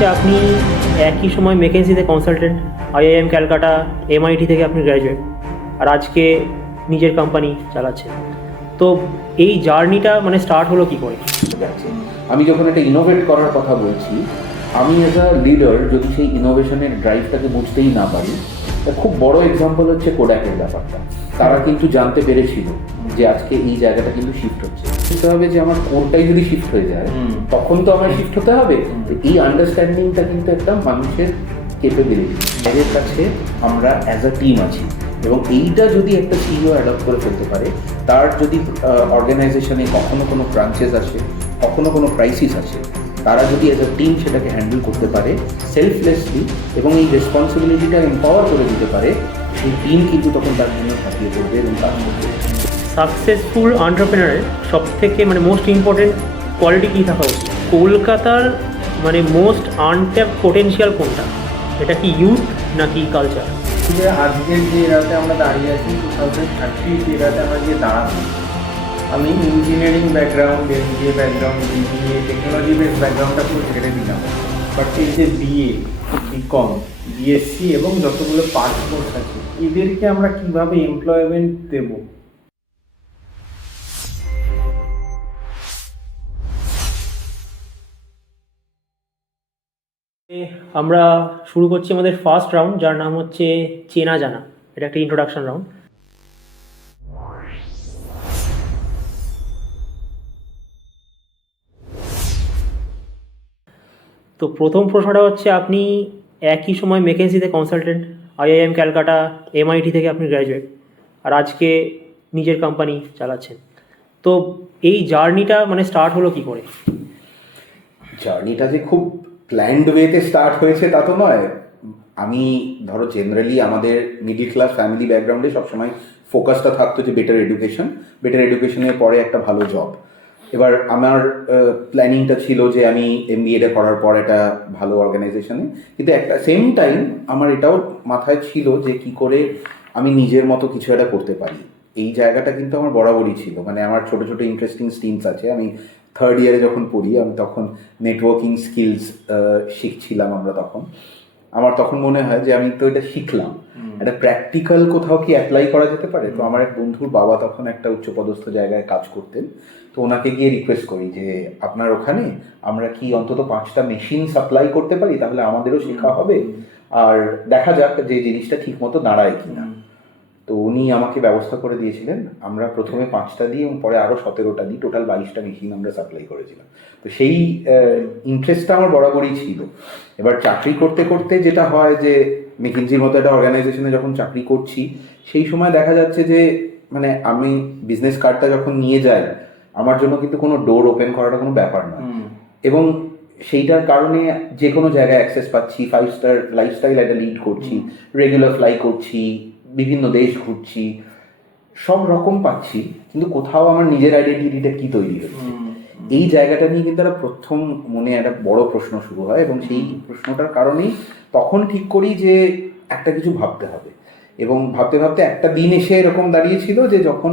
হচ্ছে আপনি একই সময় মেকেন্সিতে কনসালটেন্ট, আইআইএম ক্যালকাটা, এমআইটি থেকে আপনি গ্র্যাজুয়েট, আর আজকে নিজের কোম্পানি চালাচ্ছেন। তো এই জার্নিটা মানে স্টার্ট হলো কী করে? যাচ্ছে। আমি যখন একটা ইনোভেট করার কথা বলছি, আমি অ্যাজ আ লিডার যদি সেই ইনোভেশনের ড্রাইভটাকে বুঝতেই না পারি, খুব বড় এক্সাম্পল হচ্ছে কোডাকের ব্যাপারটা। তারা কিন্তু জানতে পেরেছিল যে আজকে এই জায়গাটা কিন্তু শিফট হচ্ছে, বুঝতে হবে যে আমার কোরটাই যদি শিফট হয়ে যায় তখন তো আমার শিফট হতে হবে। এই আন্ডারস্ট্যান্ডিংটা কিন্তু একটা মানুষের কেপেবিলিটি, এদের কাছে আমরা অ্যাজ আ টিম আছি, এবং এইটা যদি একটা সিইও অ্যাডপ্ট করে ফেলতে পারে, তার যদি অর্গানাইজেশনে কখনো কোনো ব্রাঞ্চেস আসে, কখনো কোনো ক্রাইসিস আসে, তারা যদি অ্যাজ আ টিম সেটাকে হ্যান্ডেল করতে পারে সেলফলেসলি এবং এই রেসপন্সিবিলিটিটা এম্পাওয়ার করে দিতে পারে, সেই টিম কিন্তু তখন তার জন্য ঝাঁপিয়ে পড়বে এবং কাজ করবে। সাকসেসফুল এন্টারপ্রেনারের সব থেকে মানে মোস্ট ইম্পর্টেন্ট কোয়ালিটি কী থাকা উচিত? কলকাতার মানে মোস্ট আনট্যাপড পোটেনশিয়াল কোনটা? এটা কি ইউথ নাকি কালচার? আজকের যে এরাতে আমরা দাঁড়িয়ে আছি 2030 এরাতে আমরা যে দাঁড়াবো, আমি engineering background, MBA background, BBA, technology base ব্যাকগ্রাউন্ডটা পুরো ছেড়ে দিলাম। বাট এই যে বিএ, বিকম, বিএসসি এবং যতগুলো পাস কোর্স আছে, এদেরকে আমরা কিভাবে এমপ্লয়মেন্ট দেবো? আমরা শুরু করছি আমাদের ফার্স্ট রাউন্ড, যার নাম হচ্ছে চেনা জানা। এটা একটা ইন্ট্রোডাকশন রাউন্ড। তো প্রথম প্রশ্নটা হচ্ছে, আপনি একই সময় মেকেন্সিতে কনসালটেন্ট, আইআইএম ক্যালকাটা, এমআইটি থেকে আপনি গ্র্যাজুয়েট, আর আজকে নিজের কোম্পানি চালাচ্ছেন। তো এই জার্নিটা মানে স্টার্ট হলো কী করে? জার্নিটা যে খুব প্ল্যান্ড ওয়েতে স্টার্ট হয়েছে তা তো নয়। আমি ধরো জেনারেলি আমাদের মিডিল ক্লাস ফ্যামিলি ব্যাকগ্রাউন্ডে সবসময় ফোকাসটা থাকতো যে বেটার এডুকেশনের পরে একটা ভালো জব। এবার আমার প্ল্যানিংটা ছিল যে আমি এমবিএটা করার পর একটা ভালো অর্গানাইজেশনে, কিন্তু একটা সেম টাইম আমার এটাও মাথায় ছিল যে কি করে আমি নিজের মতো কিছু একটা করতে পারি। এই জায়গাটা কিন্তু আমার বরাবরই ছিল। মানে আমার ছোটো ছোটো ইন্টারেস্টিং স্ট্রিমস আছে। আমি থার্ড ইয়ারে যখন পড়ি, আমি তখন নেটওয়ার্কিং স্কিলস শিখছিলাম। আমার তখন মনে হয় যে আমি তো এটা শিখলাম, একটা প্র্যাকটিক্যাল কোথাও কি অ্যাপ্লাই করা যেতে পারে। তো আমার এক বন্ধুর বাবা তখন একটা উচ্চপদস্থ জায়গায় কাজ করতেন, তো ওনাকে গিয়ে রিকোয়েস্ট করি যে আপনার ওখানে আমরা কি অন্তত 5টা মেশিন সাপ্লাই করতে পারি, তাহলে আমাদেরও শেখা হবে আর দেখা যাক যে জিনিসটা ঠিক মতো দাঁড়ায় কিনা। তো উনি আমাকে ব্যবস্থা করে দিয়েছিলেন। আমরা প্রথমে 5টা দিই এবং পরে আরও 17টা দিই, টোটাল 22টা মেশিন আমরা সাপ্লাই করেছিলাম। তো সেই ইন্টারেস্টটা আমার বরাবরই ছিল। এবার চাকরি করতে করতে যেটা হয় যে মেকিনজির মতো একটা অর্গানাইজেশনে যখন চাকরি করছি, সেই সময় দেখা যাচ্ছে যে মানে আমি বিজনেস কার্ডটা যখন নিয়ে যাই, আমার জন্য কিন্তু কোনো ডোর ওপেন করাটা কোনো ব্যাপার নয়, এবং সেইটার কারণে যে কোনো জায়গায় অ্যাক্সেস পাচ্ছি, 5 স্টার লাইফস্টাইল একটা লিড করছি, রেগুলার ফ্লাই করছি, বিভিন্ন দেশ ঘুরছি, সব রকম পাচ্ছি, কিন্তু কোথাও আমার নিজের আইডেন্টিটিটা কি তৈরি হচ্ছে, এই জায়গাটা নিয়ে কিন্তু একটা প্রথম মনে একটা বড় প্রশ্ন শুরু হয়। এবং সেই প্রশ্নটার কারণেই তখন ঠিক করি যে একটা কিছু ভাবতে হবে। এবং ভাবতে ভাবতে একটা দিন এসে এরকম দাঁড়িয়েছিল যে যখন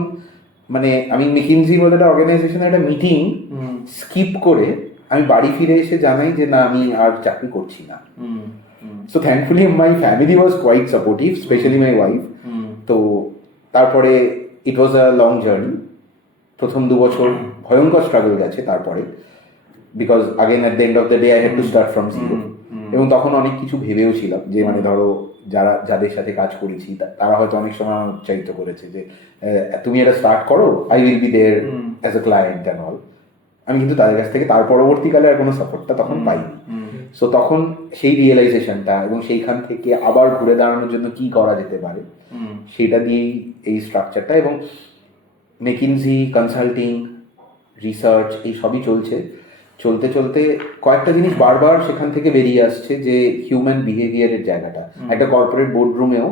মানে আমি মেকিনজি বলে একটা অর্গানাইজেশনের একটা মিটিং স্কিপ করে আমি বাড়ি ফিরে এসে জানাই যে না, আমি আর চাকরি করছি না। So thankfully my family was quite supportive, specially my wife. তো তারপরে ইট ওয়াজ আ লং জার্নি। প্রথম 2 বছর ভয়ঙ্কর স্ট্রাগল গেছে তারপরে, because again at the end of the day I had to start from zero. এবং তখন অনেক কিছু ভেবেও ছিলাম যে মানে ধরো যাদের সাথে কাজ করেছি তারা হয়তো অনেক সময় আমার উৎসাহিত করেছে যে তুমি এটা স্টার্ট করো, I will be there as a client and all. আমি কিন্তু তাদের কাছ থেকে তার পরবর্তীকালে আর কোনো সাপোর্টটা তখন পাইনি। সো তখন সেই রিয়েলাইজেশনটা এবং সেইখান থেকে আবার ঘুরে দাঁড়ানোর জন্য কি করা যেতে পারে, সেটা দিয়েই এই স্ট্রাকচারটা। এবং মেকিনজি, কনসাল্টিং, রিসার্চ এই সবই চলতে চলতে কয়েকটা জিনিস বারবার সেখান থেকে বেরিয়ে আসছে, যে হিউম্যান বিহেভিয়ারের জায়গাটা। একটা কর্পোরেট বোর্ডরুমেও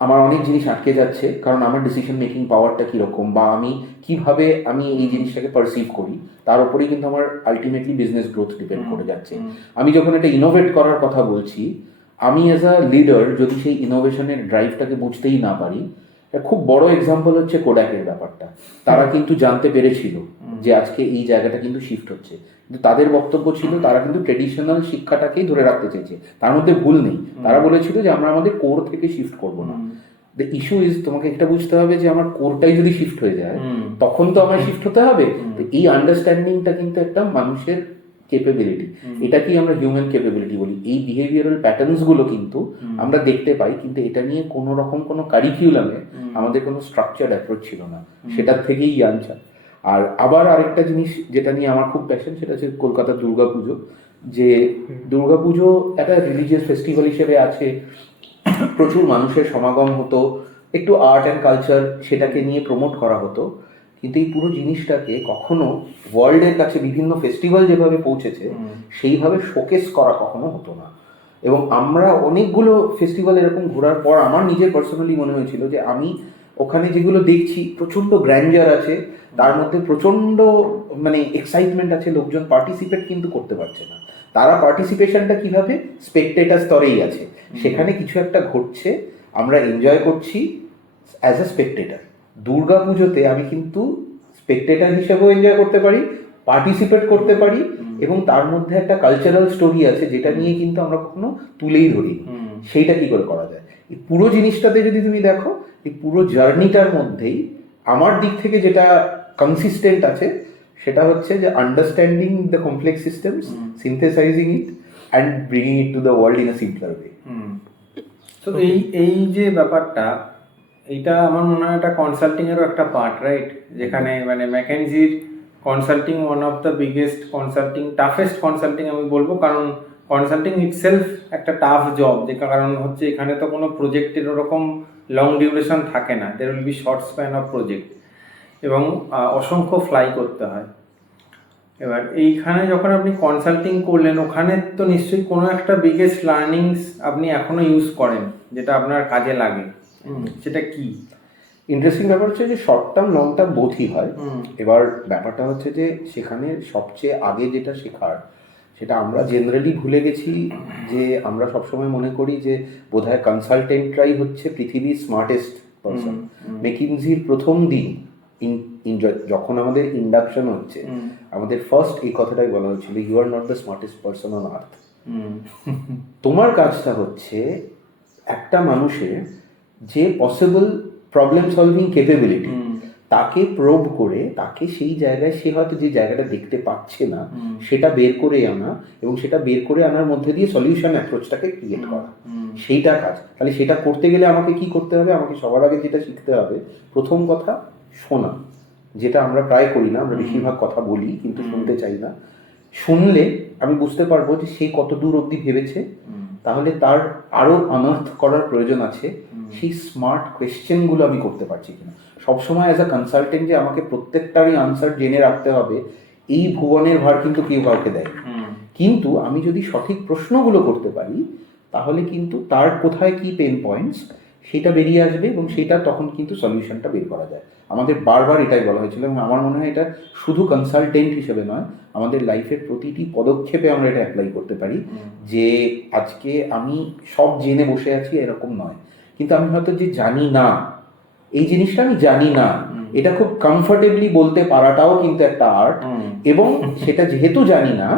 আমার অনেক জিনিস আটকে যাচ্ছে, কারণ আমার ডিসিশন মেকিং পাওয়ারটা কীরকম বা আমি কিভাবে আমি এই জিনিসটাকে পারসিভ করি, তার উপরেই কিন্তু আমার আলটিমেটলি বিজনেস গ্রোথ ডিপেন্ড করে যাচ্ছে। আমি যখন একটা ইনোভেট করার কথা বলছি, আমি অ্যাজ আ লিডার যদি সেই ইনোভেশনের ড্রাইভটাকে বুঝতেই না পারি, খুব বড় এক্সাম্পল হচ্ছে কোডাকের ব্যাপারটা। তারা কিন্তু জানতে পেরেছিল যে আজকে এই জায়গাটা কিন্তু শিফট হচ্ছে, কিন্তু তাদের বক্তব্য ছিল তারা কিন্তু ট্রেডিশনাল শিক্ষাটাকেই ধরে রাখতে চেয়েছে, তার মধ্যে ভুল নেই। তারা বলেছিল যে আমরা আমাদের কোর থেকে শিফট করব না। দ্য ইস্যু ইজ, তোমাকে একটা বুঝতে হবে যে আমার কোরটাই যদি শিফট হয়ে যায় তখন তো আমার শিফট হতে হবে। তো এই আন্ডারস্ট্যান্ডিংটা কিন্তু একটা মানুষের ক্যাপাবিলিটি, এটাকেই আমরা হিউম্যান ক্যাপাবিলিটি বলি। এই বিহেভিয়ারাল প্যাটার্নস গুলো কিন্তু আমরা দেখতে পাই, কিন্তু এটা নিয়ে কোনো রকম কোনো কারিকুলামে আমাদের কোনো স্ট্রাকচার অ্যাপ্রোচ ছিল না, সেটার থেকেই আনছা। আর আবার আরেকটা জিনিস যেটা নিয়ে আমার খুব প্যাশন, সেটা হচ্ছে কলকাতার দুর্গাপুজো। যে দুর্গাপুজো একটা রিলিজিয়াস ফেস্টিভ্যাল হিসেবে আছে, প্রচুর মানুষের সমাগম হতো, একটু আর্ট অ্যান্ড কালচার সেটাকে নিয়ে প্রমোট করা হতো, কিন্তু এই পুরো জিনিসটাকে কখনো ওয়ার্ল্ডের কাছে বিভিন্ন ফেস্টিভ্যাল যেভাবে পৌঁছেছে সেইভাবে শোকেস করা কখনো হতো না। এবং আমরা অনেকগুলো ফেস্টিভ্যাল এরকম ঘোরার পর আমার নিজের পার্সোনালি মনে হয়েছিল যে আমি ওখানে যেগুলো দেখছি প্রচণ্ড গ্র্যান্ডার আছে, তার মধ্যে প্রচণ্ড মানে এক্সাইটমেন্ট আছে, লোকজন পার্টিসিপেট কিন্তু করতে পারছে না। তারা পার্টিসিপেশনটা কিভাবে, স্পেকটেটার স্তরেই আছে, সেখানে কিছু একটা ঘটছে, আমরা এনজয় করছি অ্যাজ আ স্পেকটেটার। দুর্গা পুজোতে আমি কিন্তু স্পেকটেটার হিসেবেও এনজয় করতে পারি, পার্টিসিপেট করতে পারি, এবং তার মধ্যে একটা কালচারাল স্টোরি আছে যেটা নিয়ে কিন্তু আমরা কখনো তুলেই ধরি। সেইটা কি করে করা যায়, এই পুরো জিনিসটাতে যদি তুমি দেখো, এই পুরো জার্নিটার মধ্যেই আমার দিক থেকে যেটা কনসিস্টেন্ট আছে সেটা হচ্ছে যে understanding the complex systems, synthesizing it and bringing it to the world in a simpler way. তো এই যে ব্যাপারটা, এইটা আমার মনে হয় একটা কনসাল্টিংয়েরও একটা পার্ট, রাইট? যেখানে মানে ম্যাকেনজির consulting one of the biggest consulting, toughest consulting আমি বলবো, কারণ কনসাল্টিং ইটসেলফ একটা টাফ জব। যে কারণ হচ্ছে এখানে তো কোনো প্রজেক্টের ওরকম লং ডিউরেশন থাকে না, there will be short span of project, এবং অসংখ্য ফ্লাই করতে হয়। এবার এইখানে যখন আপনি কনসাল্টিং করলেন, ওখানে তো নিশ্চয়ই কোনো একটা বিগেস্ট লার্নিংস আপনি এখনো ইউজ করেন যেটা আপনার কাজে লাগে, সেটা কি? ইন্টারেস্টিং ব্যাপার হচ্ছে যে শর্ট টার্ম লং টার্ম বোথই হয়। এবার ব্যাপারটা হচ্ছে যে সেখানে সবচেয়ে আগে যেটা শেখার, সেটা আমরা জেনারেলি ভুলে গেছি। যে আমরা সবসময় মনে করি যে বোধহয় কনসালটেন্টরাই হচ্ছে পৃথিবীর স্মার্টেস্ট পারসন। মেকিনজির প্রথম দিন যখন আমাদের ইন্ডাকশন হচ্ছে, আমাদের ফার্স্ট এই কথাটাই বলা হয়েছিল, you are not the smartest person on earth. তোমার কাজটা হচ্ছে একটা মানুষের যে পসিবল প্রবলেম সলভিং ক্যাপাবিলিটি, তাকে প্রোব করে তাকে সেই জায়গায়, সে হয়তো যে জায়গাটা দেখতে পাচ্ছে না সেটা বের করে আনা, এবং সেটা বের করে আনার মধ্যে দিয়ে সলিউশন অ্যাপ্রোচটাকে ক্রিয়েট করা, সেইটা কাজ। তাহলে সেটা করতে গেলে আমাকে কি করতে হবে? আমাকে সবার আগে যেটা শিখতে হবে, প্রথম কথা শোনা, যেটা আমরা প্রায় করি না। আমরা বেশিরভাগ কথা বলি কিন্তু শুনতে চাই না। শুনলে আমি বুঝতে পারবো যে সে কত দূর অবধি ভেবেছে, তাহলে তার আরও আনার্থ করার প্রয়োজন আছে, সেই স্মার্ট কোয়েশ্চেনগুলো আমি করতে পারছি কিনা। সবসময় অ্যাজ আ কনসালটেন্ট যে আমাকে প্রত্যেকটারই আনসার জেনে রাখতে হবে, এই ভুবনের ভার কিন্তু কেউ কাউকে দেয়। কিন্তু আমি যদি সঠিক প্রশ্নগুলো করতে পারি, তাহলে কিন্তু তার কোথায় কি পেন পয়েন্টস সেটা বেরিয়ে আসবে, এবং সেটা তখন কিন্তু সলিউশনটা বের করা যায়। আমাদের বারবার এটাই বলা হয়েছিল, এবং আমার মনে হয় এটা শুধু কনসালটেন্ট হিসেবে নয়, আমাদের লাইফের প্রতিটি পদক্ষেপে আমরা এটা অ্যাপ্লাই করতে পারি। যে আজকে আমি সব জেনে বসে আছি এরকম নয়, কিন্তু আমি হয়তো যে জানি না, এই জিনিসটা আমি জানি না, এটা খুব কমফর্টেবলি বলতে পারাটাও কিন্তু একটা আর্ট। এবং সেটা যেহেতু জানি না,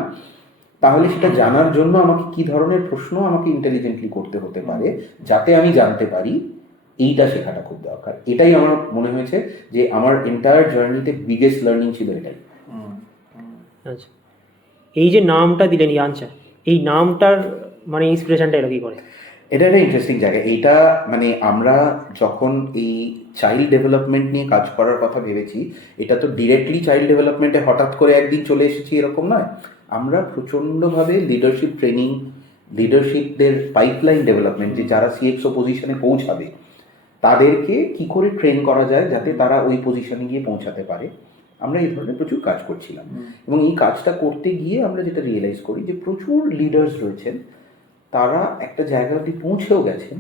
তাহলে সেটা জানার জন্য আমাকে কি ধরনের প্রশ্ন আমাকে ইন্টেলিজেন্টলি করতে হতে পারে যাতে আমি জানতে পারি, এইটা শেখাটা খুব দরকার। এটাই আমার মনে হয়েছে যে আমার এন্টায়ার জার্নিতে বিগেস্ট লার্নিং ছিল এটাই। আচ্ছা, এই যে নামটা দিলেন ইয়াঞ্চা, এই নামটার মানে ইন্সপিরেশনটা এটা কি করে? এটা একটা ইন্টারেস্টিং জায়গা। এইটা মানে আমরা যখন এই চাইল্ড ডেভেলপমেন্ট নিয়ে কাজ করার কথা ভেবেছি, এটা তো ডিরেক্টলি চাইল্ড ডেভেলপমেন্টে হঠাৎ করে একদিন চলে এসেছি এরকম নয়। আমরা প্রচণ্ডভাবে লিডারশিপ ট্রেনিং, লিডারশিপদের পাইপলাইন ডেভেলপমেন্ট, যে যারা সিএক্সও পজিশনে পৌঁছাবে তাদেরকে কি করে ট্রেন করা যায় যাতে তারা ওই পজিশনে গিয়ে পৌঁছাতে পারে, আমরা এই ধরনের প্রচুর কাজ করছিলাম। এবং এই কাজটা করতে গিয়ে আমরা যেটা রিয়েলাইজ করি যে প্রচুর লিডার্স রয়েছেন, তারা একটা জায়গা অবধি পৌঁছেও গেছেন,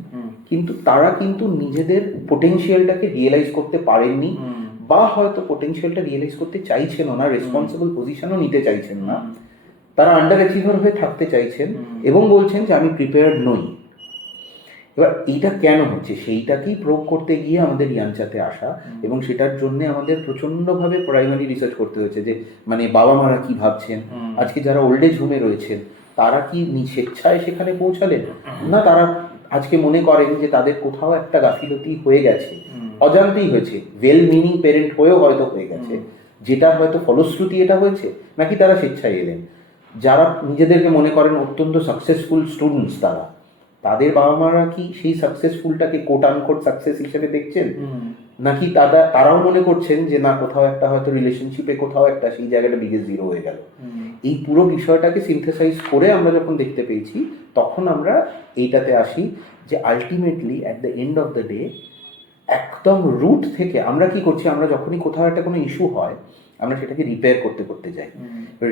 কিন্তু তারা কিন্তু নিজেদের পোটেনশিয়ালটাকে রিয়েলাইজ করতে পারেননি, বা হয়তো পোটেনশিয়ালটা রিয়েলাইজ করতে চাইছেন না, রেসপন্সিবল পজিশনও নিতে চাইছেন না। তারা আন্ডার অ্যাচিভার হয়ে থাকতে চাইছেন এবং বলছেন যে আমি প্রিপেয়ার্ড নই। এবার এইটা কেন হচ্ছে সেইটাকেই প্রয়োগ করতে গিয়ে আমাদের ইয়াঞ্চাতে আসা, এবং সেটার জন্য আমাদের প্রচণ্ডভাবে প্রাইমারি রিসার্চ করতে হয়েছে যে মানে বাবা মারা কি ভাবছেন, আজকে যারা ওল্ড এজ হোমে রয়েছেন তারা কি স্বেচ্ছায় সেখানে পৌঁছালেন, না তারা আজকে মনে করেন যে তাদের কোথাও একটা গাফিলতি হয়ে গেছে, অজান্তেই হয়েছে, ওয়েল মিনিং পেরেন্ট হয়েও হয়তো হয়ে গেছে, যেটা হয়তো ফলশ্রুতি এটা হয়েছে, নাকি তারা স্বেচ্ছায় এলেন। যারা নিজেদেরকে মনে করেন অত্যন্ত সাকসেসফুল স্টুডেন্টস, তাদের বাবা মারা কি সেই সাকসেসফুলটাকে কোট আনকোট সাকসেস হিসেবে দেখছেন, নাকি তারাও মনে করছেন যে না কোথাও একটা হয়তো রিলেশনশিপে কোথাও একটা সেই জায়গাটা বিগেস্ট জিরো হয়ে গেল। এই পুরো বিষয়টাকে সিনথেসাইজ করে আমরা যখন দেখতে পেয়েছি তখন আমরা এইটাতে আসি যে ultimately at the end of the day একদম রুট থেকে আমরা কি করছি, আমরা যখনই কোথাও একটা কোনো ইস্যু হয় আমরা সেটাকে রিপেয়ার করতে যাই।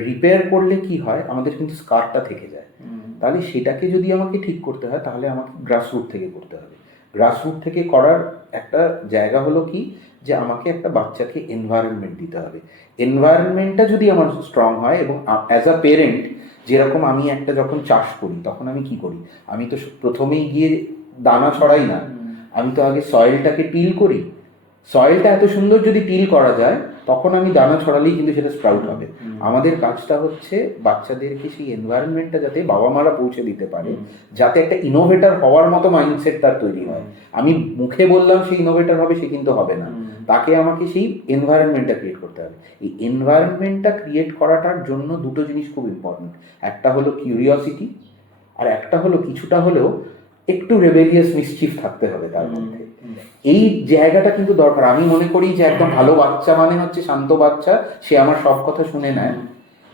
রিপেয়ার করলে কি হয়, আমাদের কিন্তু স্কারটা থেকে যায়। তাহলে সেটাকে যদি আমাকে ঠিক করতে হয় তাহলে আমাকে গ্রাসরুট থেকে করতে হবে। গ্রাসরুট থেকে করার একটা জায়গা হলো কি, যে আমাকে একটা বাচ্চাকে এনভায়রনমেন্ট দিতে হবে। এনভায়রনমেন্টটা যদি আমার স্ট্রং হয়, এবং অ্যাজ আ পেরেন্ট যেরকম আমি একটা যখন চাষ করি তখন আমি কি করি, আমি তো প্রথমেই গিয়ে দানা ছড়াই না, আমি তো আগে সয়েলটাকে টিল করি। সয়েলটা এত সুন্দর যদি টিল করা যায় তখন আমি দানা ছড়ালেই কিন্তু সেটা স্প্রাউট হবে। আমাদের কাজটা হচ্ছে বাচ্চাদেরকে সেই এনভায়রনমেন্টটা যাতে বাবা মারা পৌঁছে দিতে পারে, যাতে একটা ইনোভেটর হওয়ার মতো মাইন্ডসেট তার তৈরি হয়। আমি মুখে বললাম সে ইনোভেটর হবে, সে কিন্তু হবে না। তাকে আমাকে সেই এনভায়রনমেন্টটা ক্রিয়েট করতে হবে। এই এনভায়রনমেন্টটা ক্রিয়েট করাটার জন্য দুটো জিনিস খুব ইম্পর্টেন্ট, একটা হলো কিউরিওসিটি, আর একটা হলো কিছুটা হলেও একটু রেবেলিয়াস মিসচিফ থাকতে হবে তার মধ্যে। এই জায়গাটা কিন্তু দরকার। আমি মনে করি যে একদম ভালো বাচ্চা মানে হচ্ছে শান্ত বাচ্চা, সে আমার সব কথা শুনে নেয়,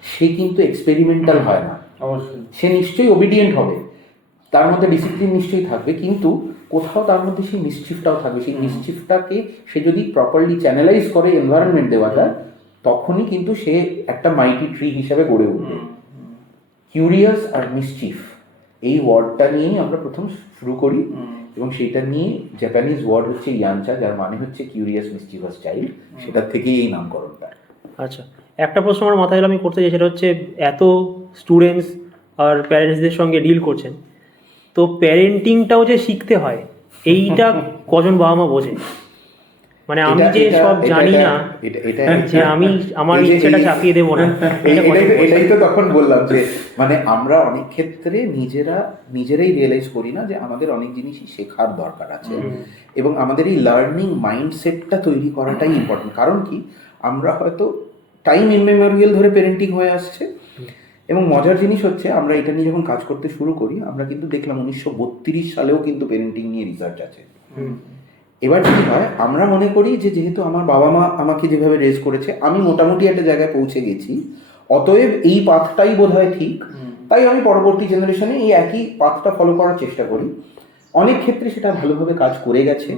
সে কিন্তু এক্সপেরিমেন্টাল হয় না। অবশ্যই সে নিশ্চয়ই ওবিডিয়েন্ট হবে, তার মধ্যে ডিসিপ্লিন নিশ্চয়ই থাকবে, কিন্তু কোথাও তার মধ্যে সেই মিসচিফটাও থাকবে। সেই মিসচিফটাকে সে যদি প্রপারলি চ্যানেলাইজ করে এনভায়রনমেন্ট দেওয়া যায়, তখনই কিন্তু সে একটা মাইটি ট্রি হিসাবে গড়ে উঠবে। কিউরিয়াস আর মিসচিফ এই ওয়ার্ডটা নিয়েই আমরা প্রথম শুরু করি, এবং সেইটা নিয়ে জাপানিজ ওয়ার্ড হচ্ছে ইয়াঞ্চা, যার মানে হচ্ছে কিউরিয়াস মিসচিভাস চাইল্ড, সেটার থেকেই এই নামকরণটা। আচ্ছা, একটা প্রশ্ন আমার মাথায় আমি করতে চাই, সেটা হচ্ছে এত স্টুডেন্টস আর প্যারেন্টসদের সঙ্গে ডিল করছেন, তো প্যারেন্টিংটাও যে শিখতে হয় এইটা কজন বাবা মা বোঝে? মানে আমি যে সব জানি না, যে আমি আমার ইচ্ছেটা চাপিয়ে দেবো না, এটাই তো তখন বললাম যে মানে আমরা অনেক ক্ষেত্রে নিজেরাই রিয়েলাইজ করি না যে আমাদের অনেক জিনিসই শেখার দরকার আছে, এবং আমাদের এই লার্নিং মাইন্ডসেটটা তৈরি করাটাই ইম্পর্টেন্ট। কারণ কি, আমরা হয়তো টাইম ইমমেমোরিয়াল ধরে পেরেন্টিং হয়ে আসছে, এবং মজার জিনিস হচ্ছে আমরা এটা নিয়ে যখন কাজ করতে শুরু করি আমরা কিন্তু দেখলাম 1932 সালেও কিন্তু পেরেন্টিং নিয়ে রিসার্চ আছে। এবার কি হয়, আমরা মনে করি যে যেহেতু আমার বাবা মা আমাকে যেভাবে রেজ করেছে আমি মোটামুটি একটা জায়গায় পৌঁছে গেছি, অতএব এই পাথটাই বোধহয় ঠিক, তাই আমি পরবর্তী জেনারেশনে এই একই পাথটা ফলো করার চেষ্টা করি। অনেক ক্ষেত্রে সেটা ভালোভাবে কাজ করে গেছে,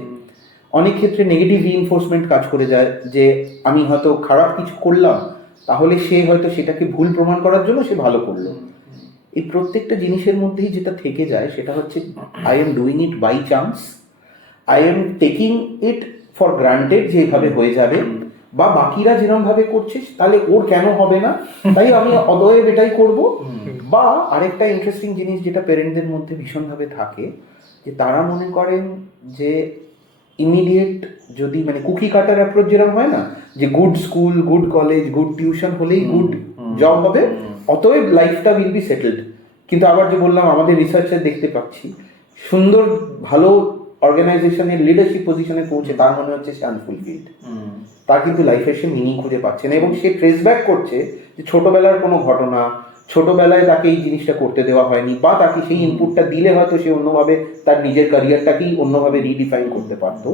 অনেক ক্ষেত্রে নেগেটিভ রিইনফোর্সমেন্ট কাজ করে যায়, যে আমি হয়তো খারাপ কিছু করলাম তাহলে সে হয়তো সেটাকে ভুল প্রমাণ করার জন্য সে ভালো করলো। এই প্রত্যেকটা জিনিসের মধ্যেই যেটা থেকে যায় সেটা হচ্ছে I am doing it by chance, I am taking it for granted যে এভাবে হয়ে যাবে, বা বাকিরা যেরকম ভাবে করছে তাহলে ওর কেন হবে না, তাই আমি অতএব এটাই করব। বা আরেকটা ইন্টারেস্টিং জিনিস যেটা প্যারেন্টদের মধ্যে ভীষণভাবে থাকে, যে তারা মনে করেন যে ইমিডিয়েট যদি মানে কুকি কাটার অ্যাপ্রোচ যেরকম হয় না, যে good school, good college, good tuition হলেই গুড জব হবে, অতএব লাইফটা উইল বি সেটেলড। কিন্তু আবার যে বললাম আমাদের রিসার্চে দেখতে পাচ্ছি সুন্দর ভালো অর্গানাইজেশনের লিডারশিপ পজিশনে পৌঁছে তার মনে হচ্ছে সে আনফুলফিলড, তার কিন্তু লাইফে সে মিনিং খুঁজে পাচ্ছে না, এবং সে ট্রেস ব্যাক করছে যে ছোটবেলার কোনো ঘটনা, ছোটবেলায় তাকে এই জিনিসটা করতে দেওয়া হয়নি, বা তাকে সেই ইনপুটটা দিলে হয়তো সে অন্যভাবে তার নিজের ক্যারিয়ারটাকেই অন্যভাবে রিডিফাইন করতে পারতো।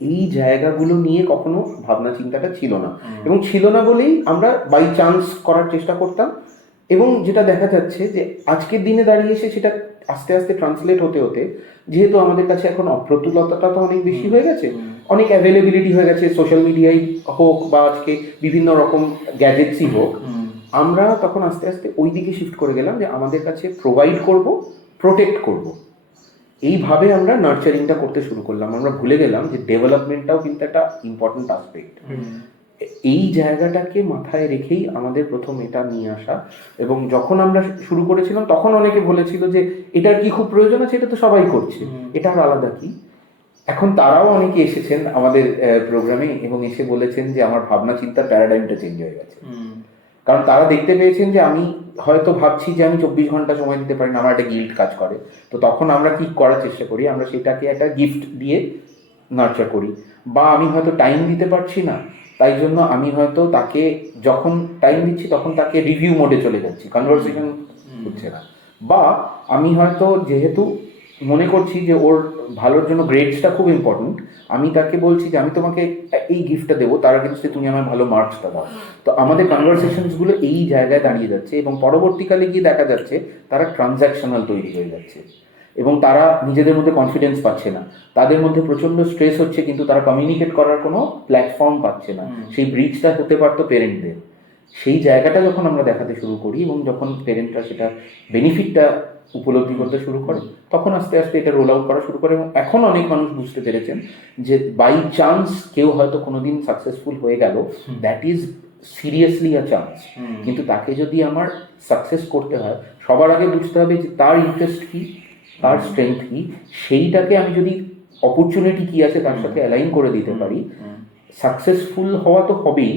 এই জায়গাগুলো নিয়ে কখনো ভাবনা চিন্তাটা ছিল না, এবং ছিল না বলেই আমরা বাই চান্স করার চেষ্টা করতাম। এবং যেটা দেখা যাচ্ছে যে আজকের দিনে দাঁড়িয়ে এসে সেটা আস্তে আস্তে ট্রান্সলেট হতে হতে, যেহেতু আমাদের কাছে এখন অপ্রতুলতাটা তো অনেক বেশি হয়ে গেছে, অনেক অ্যাভেলেবিলিটি হয়ে গেছে, সোশ্যাল মিডিয়াই হোক বা আজকে বিভিন্ন রকম গ্যাজেটসই হোক, আমরা তখন আস্তে আস্তে ওই দিকে শিফট করে গেলাম যে আমাদের কাছে প্রোভাইড করব, প্রোটেক্ট করব, এইভাবে আমরা নার্চারিংটা করতে শুরু করলাম। আমরা ভুলে গেলাম যে ডেভেলপমেন্টটাও কিন্তু একটা ইম্পর্টেন্ট অ্যাসপেক্ট। এই জায়গাটাকে মাথায় রেখেই আমাদের প্রথম এটা নিয়ে আসা। এবং যখন আমরা শুরু করেছিলাম তখন অনেকে বলেছিল যে এটার কি খুব প্রয়োজন আছে, এটা তো সবাই করছে, এটা আর আলাদা কি। এখন তারাও অনেকে এসেছেন আমাদের প্রোগ্রামে এবং এসে বলেছেন যে আমার ভাবনা চিন্তার প্যারাডাইমটা চেঞ্জ হয়ে গেছে। কারণ তারা দেখতে পেয়েছেন যে আমি হয়তো ভাবছি যে আমি 24 ঘন্টা সময় দিতে পারি না, আমার একটা গিল্ট কাজ করে। তো তখন আমরা কি করার চেষ্টা করি, আমরা সেটাকে একটা গিফট দিয়ে নার্চার করি। বা আমি হয়তো টাইম দিতে পারছি না, তাই জন্য আমি হয়তো তাকে যখন টাইম দিচ্ছি তখন তাকে রিভিউ মোডে চলে যাচ্ছি, কনভারসেশন হচ্ছে না। বা আমি হয়তো যেহেতু মনে করছি যে ওর ভালোর জন্য গ্রেডসটা খুব ইম্পর্টেন্ট, আমি তাকে বলছি যে আমি তোমাকে এই গিফটটা দেবো, তারা কিন্তু তুমি আমার ভালো মার্কসটা দাও। তো আমাদের কনভারসেশনসগুলো এই জায়গায় দাঁড়িয়ে যাচ্ছে এবং পরবর্তীকালে গিয়ে দেখা যাচ্ছে তারা ট্রানজ্যাকশনাল তৈরি হয়ে যাচ্ছে এবং তারা নিজেদের মধ্যে কনফিডেন্স পাচ্ছে না, তাদের মধ্যে প্রচণ্ড স্ট্রেস হচ্ছে, কিন্তু তারা কমিউনিকেট করার কোনো প্ল্যাটফর্ম পাচ্ছে না। সেই ব্রিজটা হতে পারতো পেরেন্টদের। সেই জায়গাটা যখন আমরা দেখাতে শুরু করি এবং যখন পেরেন্টরা সেটা বেনিফিটটা উপলব্ধি করতে শুরু করে, তখন আস্তে আস্তে এটা রোল আউট করা শুরু করে। এবং এখন অনেক মানুষ বুঝতে পেরেছেন যে বাই চান্স কেউ হয়তো কোনোদিন সাকসেসফুল হয়ে গেল, that is seriously a chance. কিন্তু তাকে যদি আমার সাকসেস করতে হয়, সবার আগে বুঝতে হবে যে তার ইন্টারেস্ট কী, তার স্ট্রেংথ কী, সেইটাকে আমি যদি অপরচুনিটি কী আছে তার সাথে অ্যালাইন করে দিতে পারি, সাকসেসফুল হওয়া তো হবেই।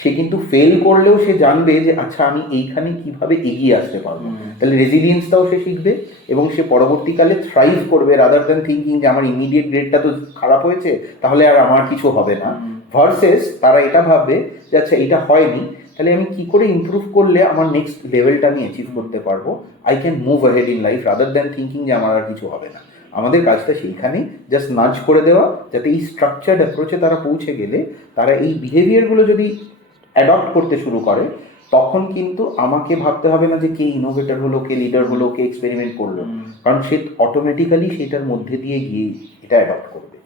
সে কিন্তু ফেল করলেও সে জানবে যে আচ্ছা আমি এইখানে কিভাবে এগিয়ে আসতে পারবো। তাহলে রেজিলিয়েন্সটাও সে শিখবে এবং সে পরবর্তীকালে থ্রাইভ করবে, রাদার দ্যান থিঙ্কিং যে আমার ইমিডিয়েট গ্রেডটা তো খারাপ হয়েছে তাহলে আর আমার কিছু হবে না। ভার্সেস তারা এটা ভাববে যে আচ্ছা এটা হয়নি, তাহলে আমি কি করে ইমপ্রুভ করলে আমার নেক্সট লেভেলটা আমি অ্যাচিভ করতে পারবো, I can move ahead in life, rather than thinking যে আমার আর কিছু হবে না। আমাদের কাজটা সেইখানেই জাস্ট নাজ করে দেওয়া, যাতে এই স্ট্রাকচার্ড অ্যাপ্রোচে তারা পৌঁছে গেলে তারা এই বিহেভিয়ারগুলো যদি অ্যাডপ্ট করতে শুরু করে, তখন কিন্তু আমাকে ভাবতে হবে না যে কে ইনোভেটর হলো, কে লিডার হলো, কে এক্সপেরিমেন্ট করলো, কারণ সে অটোমেটিক্যালি সেটার মধ্যে দিয়ে গিয়ে এটা অ্যাডপ্ট করবে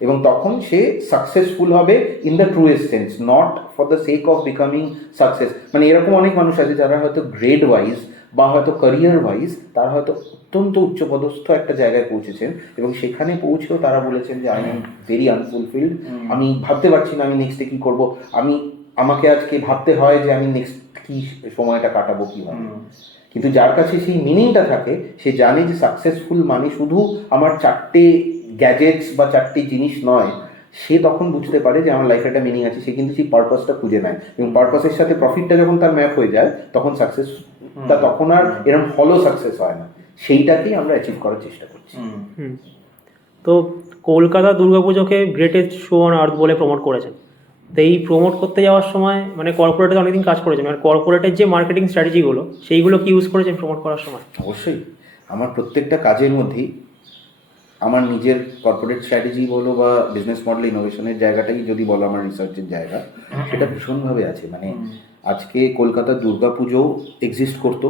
এবং তখন সে সাকসেসফুল হবে in the truest sense, not for the sake of becoming success. মানে এরকম অনেক মানুষ আছে যারা হয়তো গ্রেড ওয়াইজ বা হয়তো ক্যারিয়ার ওয়াইজ তারা হয়তো অত্যন্ত উচ্চপদস্থ একটা জায়গায় পৌঁছেছেন এবং সেখানে পৌঁছেও তারা বলেছেন যে আই এম ভেরি আনফুলফিল্ড, আমি ভাবতে পারছি না আমি নেক্সটে কী করবো, আমাকে আজকে ভাবতে হয় যে আমি নেক্সট কি সময়টা কাটাবো কীভাবে। কিন্তু যার কাছে সেই মিনিংটা থাকে, সে জানে যে সাকসেসফুল মানে শুধু আমার 4টে গ্যাজেটস বা 4টে জিনিস নয়, সে তখন বুঝতে পারে যে আমার লাইফে একটা মিনিং আছে। সে কিন্তু সেই পারপাসটা খুঁজে নেয় এবং পারপাসের সাথে প্রফিটটা যখন তার ম্যাপ হয়ে যায় তখন সাকসেসটা তখন আর এরকম হলো সাকসেস হয় না, সেইটাকেই আমরা অ্যাচিভ করার চেষ্টা করছি। তো কলকাতা দুর্গাপুজোকে গ্রেটেস্ট শো অন আর্থ বলে প্রমোট করেছেন। তো এই প্রমোট করতে যাওয়ার সময় মানে কর্পোরেটে অনেকদিন কাজ করেছেন, মানে কর্পোরেটের যে মার্কেটিং স্ট্র্যাটেজিগুলো সেইগুলো কি ইউজ করেছেন প্রমোট করার সময়? অবশ্যই আমার প্রত্যেকটা কাজের মধ্যেই আমার নিজের কর্পোরেট স্ট্র্যাটেজি বলো বা বিজনেস মডেল ইনোভেশনের জায়গাটাই যদি বলো আমার রিসার্চের জায়গা, সেটা ভীষণভাবে আছে। মানে আজকে কলকাতার দুর্গাপুজো এক্সিস্ট করতো,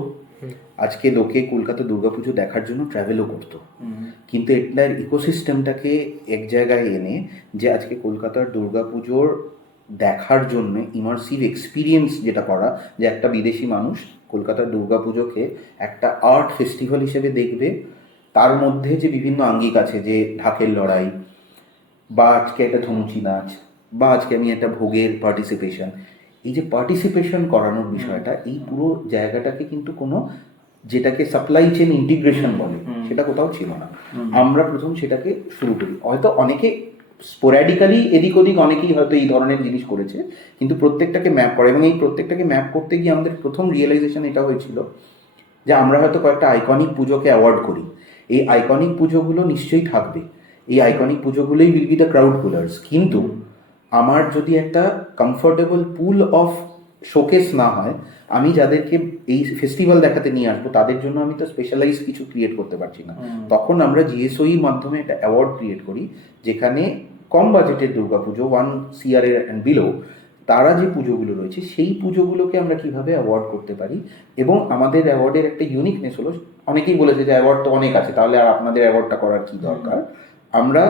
আজকে লোকে কলকাতা দুর্গাপুজো দেখার জন্য ট্রাভেলও করতো, কিন্তু এটার ইকোসিস্টেমটাকে এক জায়গায় এনে যে আজকে কলকাতার দুর্গাপুজোর দেখার জন্য ইমার্সিভ এক্সপিরিয়েন্স যেটা করা, যে একটা বিদেশি মানুষ কলকাতার দুর্গাপুজোকে একটা আর্ট ফেস্টিভ্যাল হিসেবে দেখবে, তার মধ্যে যে বিভিন্ন আঙ্গিক আছে, যে ঢাকের লড়াই বা আজকে একটা ধুমচি নাচ বা আজকে আমি একটা ভোগের পার্টিসিপেশন, এই যে পার্টিসিপেশন করানোর বিষয়টা, এই পুরো জায়গাটাকে কিন্তু কোনো যেটাকে সাপ্লাই চেন ইন্টিগ্রেশন বলে সেটা কোথাও ছিল না। আমরা প্রথম সেটাকে শুরু করি, হয়তো অনেকে স্পোরাডিক্যালি এদিক ওদিক অনেকেই হয়তো এই ধরনের জিনিস করেছে, কিন্তু প্রত্যেকটাকে ম্যাপ করে এবং এই প্রত্যেকটাকে ম্যাপ করতে গিয়ে আমাদের প্রথম রিয়েলাইজেশন এটা হয়েছিল যে আমরা হয়তো কয়েকটা আইকনিক পুজোকে অ্যাওয়ার্ড করি, এই আইকনিক পুজোগুলো নিশ্চয়ই থাকবে, এই আইকনিক পুজোগুলোই will be the crowd pullers, কিন্তু আমার যদি একটা কমফোর্টেবল পুল অফ শোকেস না হয়, আমি যাদেরকে এই ফেস্টিভ্যাল দেখাতে নিয়ে আসবো তাদের জন্য আমি তো স্পেশালাইজ কিছু ক্রিয়েট করতে পারছি না। তখন আমরা জিএসওইর মাধ্যমে একটা অ্যাওয়ার্ড ক্রিয়েট করি, যেখানে কম বাজেটের দুর্গাপুজো 1 CR অ্যান্ড বিলো, তারা যে পুজোগুলো রয়েছে সেই পুজোগুলোকে আমরা কিভাবে অ্যাওয়ার্ড করতে পারি। এবং আমাদের অ্যাওয়ার্ডের একটা ইউনিকনেস হলো, অনেকেই বলেছে যে অ্যাওয়ার্ড তো অনেক আছে, তাহলে আর আপনাদের অ্যাওয়ার্ডটা করার কী দরকার। আমরা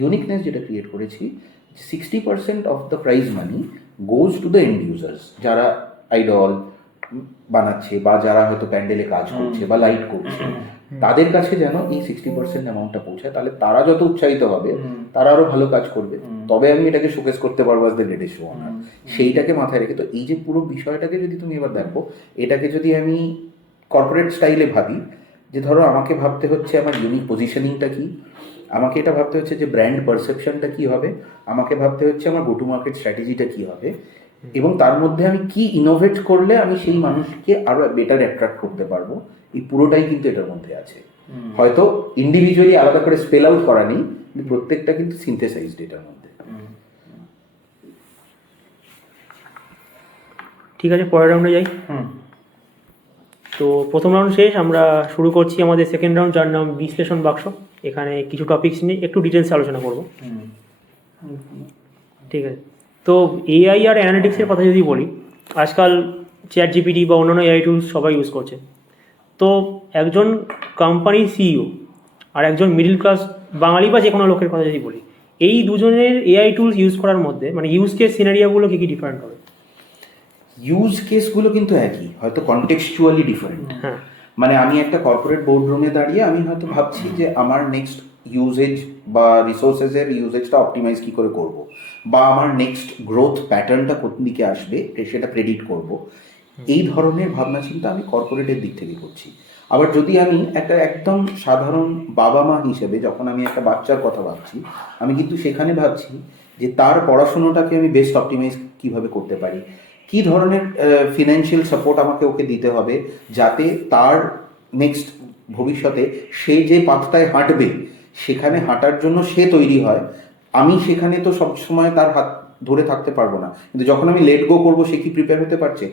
ইউনিকনেস যেটা ক্রিয়েট করেছি, 60% of the prize money goes to the end users, যারা আইডল, বানাচ্ছে বা যারা হয়তো প্যান্ডেলে কাজ করছে বা লাইট করছে, তাদের কাছে যেন এই 60% অ্যামাউন্টটা পৌঁছায়, তাহলে তারা যত উৎসাহিত হবে তারা আরো ভালো কাজ করবে, তবে আমি এটাকে শোকেস করতে পারবো as the greatest show honour. সেইটাকে মাথায় রেখে, তো এই যে পুরো বিষয়টাকে যদি তুমি এবার দেখো, এটাকে যদি আমি কর্পোরেট স্টাইলে ভাবি, যে ধরো আমাকে ভাবতে হচ্ছে আমার ইউনিক পজিশনিংটা কি, আমাকে এটা ভাবতে হচ্ছে যে ব্র্যান্ড পারসেপশনটা কি হবে, আমাকে ভাবতে হচ্ছে আমার গো টু মার্কেট স্ট্র্যাটেজিটা কি হবে, এবং তার মধ্যে আমি কি ইনোভেট করলে আমি সেই মানুষকে আরো বেটার অ্যাট্রাক্ট করতে পারবো, এই পুরোটাই কিন্তু এটার মধ্যে আছে। হয়তো ইন্ডিভিজুয়ালি আলাদা করে স্পেল আউট করা নেই, কিন্তু প্রত্যেকটা কিন্তু সিনথেসাইজড এটার মধ্যে। ঠিক আছে, পরের রাউন্ডে যাই। তো প্রথম রাউন্ড শেষ, আমরা শুরু করছি আমাদের সেকেন্ড রাউন্ড, যার নাম বিশ্লেষণ বাক্স। এখানে কিছু টপিকস নিয়ে একটু ডিটেলসে আলোচনা করব। ঠিক আছে, তো এআই আর অ্যানালিটিক্সের কথা যদি বলি, আজকাল চ্যাট জিপিটি বা অন্যান্য এআই টুলস সবাই ইউজ করছে। তো একজন কোম্পানির সিইও আর একজন মিডল ক্লাস বাঙালি বা যে কোনো লোকের কথা যদি বলি, এই দুজনের এআই টুলস ইউজ করার মধ্যে মানে ইউজ কেস সিনারিয়াগুলো কী কী ডিফারেন্ট হবে? ইউজ কেসগুলো কিন্তু একই, হয়তো কনটেক্সচুয়ালি ডিফারেন্ট। মানে আমি একটা কর্পোরেট বোর্ড রুমে দাঁড়িয়ে আমি হয়তো ভাবছি যে আমার নেক্সট ইউজেজ বা রিসোর্সেসের ইউজেজটা অপটিমাইজ কী করে করব, বা আমার নেক্সট গ্রোথ প্যাটার্নটা কোন দিকে আসবে সেটা প্রেডিক্ট করব। এই ধরনের ভাবনা চিন্তা আমি কর্পোরেটের দিক থেকে করছি। আবার যদি আমি একটা একদম সাধারণ বাবা মা হিসেবে যখন আমি একটা বাচ্চার কথা ভাবছি, আমি কিন্তু সেখানে ভাবছি যে তার পড়াশুনোটাকে আমি বেস্ট অপটিমাইজ কীভাবে করতে পারি, কী ধরনের ফিনান্সিয়াল সাপোর্ট আমাকে ওকে দিতে হবে, যাতে তার নেক্সট ভবিষ্যতে সে যে পাথটায় হাঁটবে সেখানে হাঁটার জন্য সে তৈরি হয়। আমি সেখানে তো সবসময় তার হাত ধরে থাকতে পারবো না, কিন্তু যখন আমি লেট গো করবো সে কি প্রিপেয়ার হতে পারছে,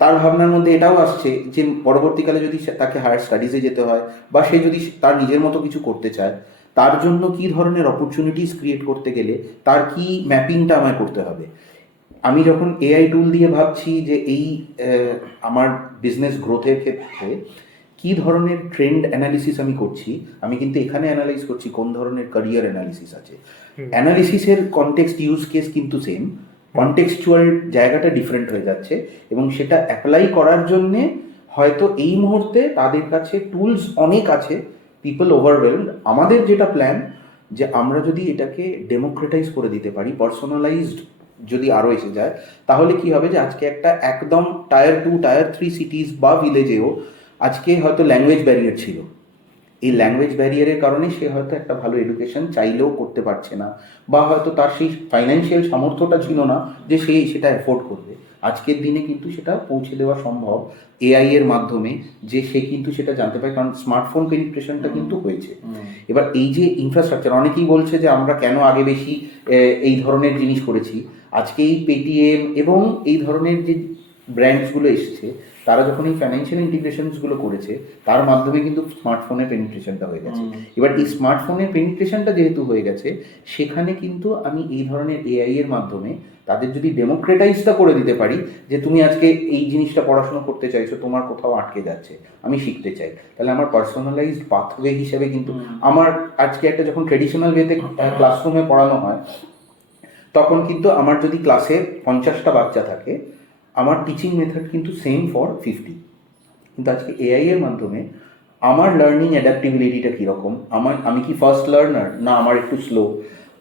তার ভাবনার মধ্যে এটাও আসছে যে পরবর্তীকালে যদি তাকে হায়ার স্টাডিজে যেতে হয় বা সে যদি তার নিজের মতো কিছু করতে চায়, তার জন্য কী ধরনের অপরচুনিটিস ক্রিয়েট করতে গেলে তার কি ম্যাপিংটা আমায় করতে হবে। আমি যখন এআই টুল দিয়ে ভাবছি যে এই আমার বিজনেস গ্রোথের ক্ষেত্রে কী ধরনের ট্রেন্ড অ্যানালিসিস আমি করছি, আমি কিন্তু এখানে অ্যানালাইজ করছি কোন ধরনের ক্যারিয়ার অ্যানালিসিস আছে। অ্যানালিসিসের কনটেক্সট ইউজ কেস কিন্তু সেম, কনটেক্সচুয়াল জায়গাটা ডিফারেন্ট হয়ে যাচ্ছে, এবং সেটা অ্যাপ্লাই করার জন্যে হয়তো এই মুহূর্তে তাদের কাছে টুলস অনেক আছে, পিপল ওভারওয়েলড। আমাদের যেটা প্ল্যান, যে আমরা যদি এটাকে ডেমোক্রেটাইজ করে দিতে পারি, পার্সোনালাইজড যদি আরও এসে যায়, তাহলে কি হবে যে আজকে একটা একদম টায়ার 2 টায়ার 3 সিটিজ বা ভিলেজেও আজকে হয়তো ল্যাঙ্গুয়েজ ব্যারিয়ার ছিল, এই ল্যাঙ্গুয়েজ ব্যারিয়ারের কারণে সে হয়তো একটা ভালো এডুকেশন চাইলেও করতে পারছে না, বা হয়তো তার সেই ফাইন্যান্সিয়াল সামর্থ্যটা ছিল না যে সে সেটা অ্যাফোর্ড করবে। আজকের দিনে কিন্তু সেটা পৌঁছে দেওয়া সম্ভব এআই এর মাধ্যমে, যে সে কিন্তু সেটা জানতে পারে, কারণ স্মার্টফোন পেনিট্রেশনটা কিন্তু হয়েছে। এবার এই যে ইনফ্রাস্ট্রাকচার, অনেকেই বলছে যে আমরা কেন আগে বেশি এই ধরনের জিনিস করেছি, আজকে এই পেটিএম এবং এই ধরনের যে ব্র্যান্ডসগুলো এসেছে, তারা যখন এই ফাইন্যান্সিয়াল ইন্টিগ্রেশনসগুলো করেছে, তার মাধ্যমে কিন্তু স্মার্টফোনের পেনিট্রেশনটা হয়ে গেছে। এবার এই স্মার্টফোনের পেনিট্রেশনটা যেহেতু হয়ে গেছে, সেখানে কিন্তু আমি এই ধরনের এআই এর মাধ্যমে তাদের যদি ডেমোক্রেটাইজটা করে দিতে পারি, যে তুমি আজকে এই জিনিসটা পড়াশোনা করতে চাইছো, তোমার কোথাও আটকে যাচ্ছে, আমি শিখতে চাই, তাহলে আমার পার্সোনালাইজড পাথওয়ে হিসেবে কিন্তু আমার আজকে একটা যখন ট্রেডিশনাল ওয়েতে ক্লাসরুমে পড়ানো হয়, তখন কিন্তু আমার যদি ক্লাসে 50টা বাচ্চা থাকে, আমার টিচিং মেথড কিন্তু সেম ফর 50। কিন্তু আজকে এআই এর মাধ্যমে আমার লার্নিং অ্যাডাপ্টিবিলিটিটা কীরকম, আমি কি ফার্স্ট লার্নার, না আমার একটু স্লো,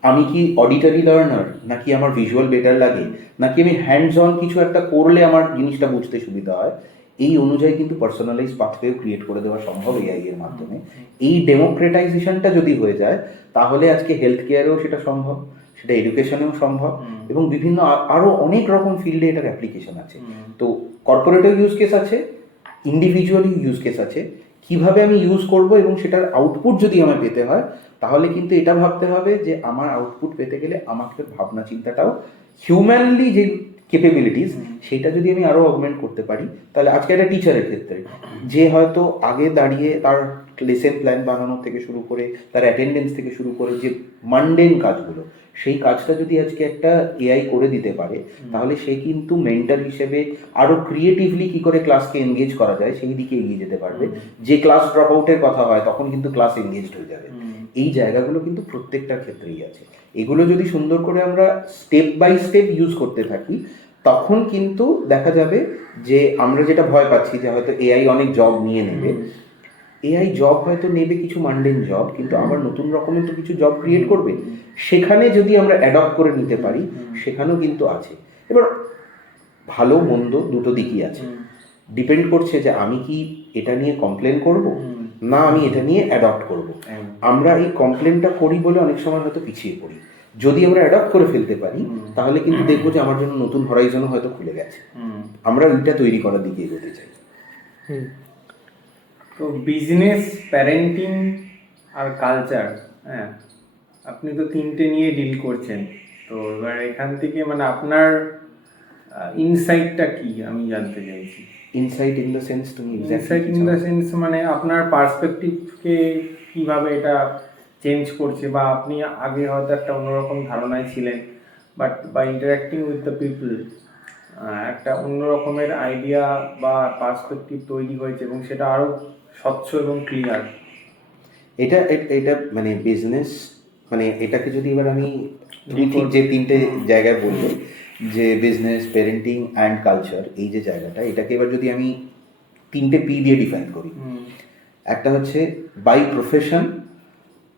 আমি কি অডিটারি লার্নার, নাকি আমার ভিজুয়াল বেটার লাগে, নাকি আমি হ্যান্ডস অন কিছু একটা করলে আমার জিনিসটা বুঝতে সুবিধা হয়, এই অনুযায়ী কিন্তু পার্সোনালাইজ পাথওয়ে ক্রিয়েট করে দেওয়া সম্ভব এআই এর মাধ্যমে। এই ডেমোক্রেটাইজেশনটা যদি হয়ে যায়, তাহলে আজকে হেলথ কেয়ারেও সেটা সম্ভব, সেটা এডুকেশনেও সম্ভব, এবং বিভিন্ন আরও অনেক রকম ফিল্ডে এটার অ্যাপ্লিকেশন আছে। তো কর্পোরেটেও ইউজ কেস আছে, ইন্ডিভিজুয়ালি ইউজ কেস আছে, কিভাবে আমি ইউজ করব এবং সেটার আউটপুট যদি আমার পেতে হয়, তাহলে কিন্তু এটা ভাবতে হবে যে আমার আউটপুট পেতে গেলে আমাকে ভাবনা চিন্তাটাও হিউম্যানলি যে ক্যাপেবিলিটিস, সেটা যদি আমি আরও অগমেন্ট করতে পারি, তাহলে আজকে একটা টিচারের ক্ষেত্রে যে হয়তো আগে দাঁড়িয়ে তার লেসন প্ল্যান বানানো থেকে শুরু করে তার অ্যাটেন্ডেন্স থেকে শুরু করে যে মানডেন কাজগুলো, সেই কাজটা যদি আজকে একটা এআই করে দিতে পারে, তাহলে সে কিন্তু মেন্টর হিসেবে আরও ক্রিয়েটিভলি কী করে ক্লাসকে এনগেজ করা যায় সেই দিকে এগিয়ে যেতে পারবে। যে ক্লাস ড্রপ আউটের কথা হয়, তখন কিন্তু ক্লাস এনগেজড হয়ে যাবে। এই জায়গাগুলো কিন্তু প্রত্যেকটার ক্ষেত্রেই আছে। এগুলো যদি সুন্দর করে আমরা স্টেপ বাই স্টেপ ইউজ করতে থাকি, তখন কিন্তু দেখা যাবে যে আমরা যেটা ভয় পাচ্ছি যে হয়তো এআই অনেক জব নিয়ে নেবে, এআই জব হয়তো নেবে কিছু মান্ডেন জব, কিন্তু আবার নতুন রকমের তো কিছু জব ক্রিয়েট করবে। সেখানে যদি আমরা অ্যাডপ্ট করে নিতে পারি, সেখানেও কিন্তু আছে। এবার ভালো মন্দ দুটো দিকই আছে, ডিপেন্ড করছে যে আমি কি এটা নিয়ে কমপ্লেন করব না আমি এটা নিয়ে অ্যাডপ্ট করব। আমরা এই কমপ্লেনটা করি বলে অনেক সময় হয়তো পিছিয়ে পড়ি। যদি আমরা অ্যাডপ্ট করে ফেলতে পারি তাহলে কিন্তু দেখবো যে আমার জন্য নতুন হরাইজনও হয়তো খুলে গেছে। আমরা ওইটা তৈরি করার দিকে এগোতে চাই। তো বিজনেস, প্যারেন্টিং আর কালচার, হ্যাঁ, আপনি তো তিনটে নিয়ে ডিল করছেন। তো এবার এখান থেকে মানে আপনার ইনসাইটটা কি আমি জানতে চাইছি। ইনসাইট ইন দ্য সেন্স, তুমি ইনসাইট ইন দ্য সেন্স মানে আপনার পার্সপেক্টিভকে কিভাবে এটা চেঞ্জ করছে, বা আপনি আগে হয়তো একটা অন্যরকম ধারণায় ছিলেন, but by interacting with the people একটা অন্য রকমের আইডিয়া বা পার্সপেক্টিভ তৈরি হয়েছে এবং সেটা আরও স্বচ্ছ এবং ক্লিয়ার। এটা মানে বিজনেস মানে এটাকে যদি এবার আমি ঠিক যে তিনটে জায়গায় বলবো যে বিজনেস, প্যারেন্টিং অ্যান্ড কালচার, এই যে জায়গাটা, এটাকে এবার যদি আমি তিনটে পি দিয়ে ডিফাইন করি, একটা হচ্ছে বাই প্রফেশন,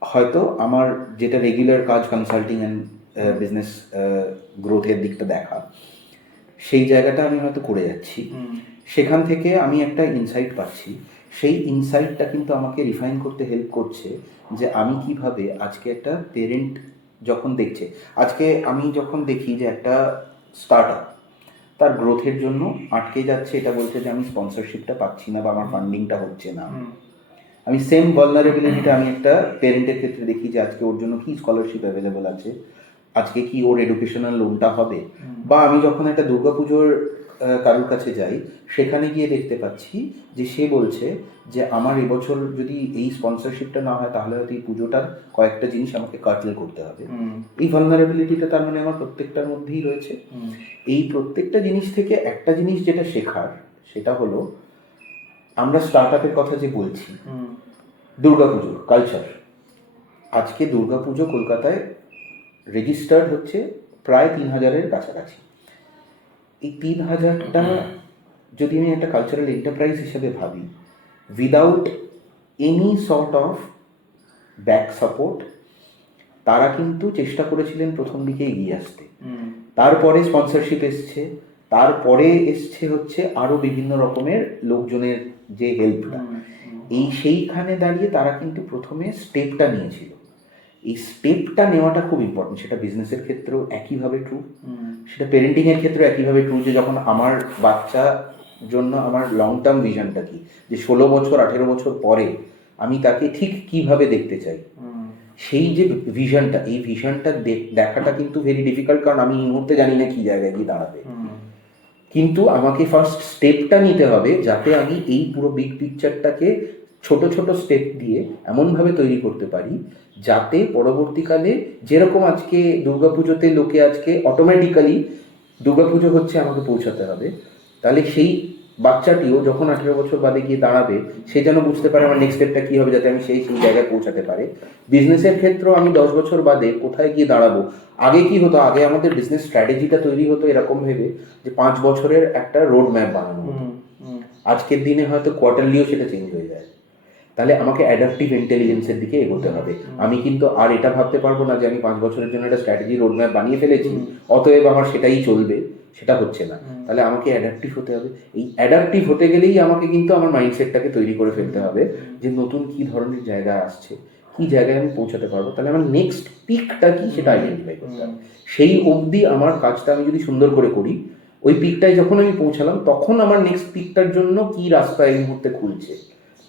হয়তো আমার যেটা রেগুলার কাজ কনসাল্টিং অ্যান্ড বিজনেস গ্রোথের দিকটা দেখা, সেই জায়গাটা আমি হয়তো করে যাচ্ছি, সেখান থেকে আমি একটা ইনসাইট পাচ্ছি। সেই ইনসাইটটা কিন্তু আমাকে রিফাইন করতে হেল্প করছে যে আমি কিভাবে আজকে একটা পেরেন্ট যখন দেখছে, আজকে আমি যখন দেখি যে একটা স্টার্ট আপ তার গ্রোথের জন্য আটকে যাচ্ছে, এটা বলছে যে আমি স্পন্সরশিপটা পাচ্ছি না বা আমার ফান্ডিংটা হচ্ছে না, আমি সেম ভালনারেবিলিটিটা আমি একটা পেরেন্টের ক্ষেত্রে দেখি যে আজকে ওর জন্য কি স্কলারশিপ অ্যাভেলেবল আছে, আজকে কি ওর এডুকেশনাল লোনটা হবে। বা আমি যখন একটা দুর্গাপুজোর কারোর কাছে যাই, সেখানে গিয়ে দেখতে পাচ্ছি যে সে বলছে যে আমার এবছর যদি এই স্পন্সরশিপটা না হয় তাহলে হয়তো এই পুজোটার কয়েকটা জিনিস আমাকে কাটল করতে হবে। এই ভালনারেবিলিটিটা তার মানে আমার প্রত্যেকটার মধ্যেই রয়েছে। এই প্রত্যেকটা জিনিস থেকে একটা জিনিস যেটা শেখার, সেটা হলো আমরা স্টার্ট আপের কথা যে বলছি, দুর্গাপুজো কালচার, আজকে দুর্গাপুজো কলকাতায় রেজিস্টার্ড হচ্ছে প্রায় 3000-এর কাছাকাছি। এই 3000টা যদি আমি একটা কালচারাল এন্টারপ্রাইজ হিসেবে ভাবি, without any sort of back support, তারা কিন্তু চেষ্টা করেছিলেন প্রথম দিকে এগিয়ে আসতে। তারপরে স্পন্সরশিপ এসছে, তারপরে এসছে হচ্ছে আরও বিভিন্ন রকমের লোকজনের যে হেল্পটা। সেইখানে দাঁড়িয়ে তারা কিন্তু প্রথমে স্টেপটা নিয়েছিল। এই স্টেপটা নেওয়াটা খুব ইম্পর্টেন্ট। সেটা বিজনেসের ক্ষেত্রেও একইভাবে ট্রু, সেটা পেরেন্টিংয়ের ক্ষেত্রেও একইভাবে ট্রু, যে যখন আমার বাচ্চা জন্য আমার লং টার্ম ভিশনটা কি, যে 16 বছর 18 বছর পরে আমি তাকে ঠিক কিভাবে দেখতে চাই, সেই যে ভিশনটা, এই ভিশনটা দেখাটা কিন্তু ভেরি ডিফিকাল্ট, কারণ আমি এই মুহূর্তে জানি না কি জায়গায় গিয়ে দাঁড়াবে। কিন্তু আমাকে ফার্স্ট স্টেপটা নিতে হবে যাতে আমি এই পুরো বিগ পিকচারটাকে ছোট ছোট স্টেপ দিয়ে এমনভাবে তৈরি করতে পারি যাতে পরবর্তীকালে, যেরকম আজকে দুর্গাপুজোতে লোকে আজকে অটোমেটিক্যালি দুর্গাপুজো হচ্ছে আমাকে পৌঁছাতে হবে, তাহলে সেই বাচ্চাটিও যখন 18 বছর বাদে গিয়ে দাঁড়াবে সে যেন বুঝতে পারে আমার নেক্সট স্টেপটা কী হবে, যাতে আমি সেই জায়গায় পৌঁছাতে পারে। বিজনেসের ক্ষেত্রেও আমি 10 বছর বাদে কোথায় গিয়ে দাঁড়াবো। আগে কি হতো, আগে আমাদের বিজনেস স্ট্র্যাটেজিটা তৈরি হতো এরকম ভেবে যে 5 বছরের একটা রোড ম্যাপ বানানো হতো। আজকের দিনে হয়তো কোয়ার্টারলিও সেটা চেঞ্জ হয়ে যায়। তাহলে আমাকে অ্যাডাপটিভ ইন্টেলিজেন্সের দিকে এগোতে হবে। আমি কিন্তু আর এটা ভাবতে পারবো না যে আমি 5 বছরের জন্য একটা স্ট্র্যাটেজি রোড ম্যাপ বানিয়ে ফেলেছি, অতএব আমার সেটাই চলবে, সেটা হচ্ছে না। তাহলে আমাকে অ্যাডাপটিভ হতে হবে। এই অ্যাডাপটিভ হতে গেলেই আমাকে কিন্তু আমার মাইন্ডসেটটাকে তৈরি করে ফেলতে হবে যে নতুন কী ধরনের জায়গা আসছে, কী জায়গায় আমি পৌঁছাতে পারবো। তাহলে আমার নেক্সট পিকটা কি সেটা আইডেন্টিফাই করতে হবে। সেই অবধি আমার কাজটা আমি যদি সুন্দর করে করি, ওই পিকটায় যখন আমি পৌঁছালাম তখন আমার নেক্সট পিকটার জন্য কি রাস্তা এই মুহূর্তে খুলছে,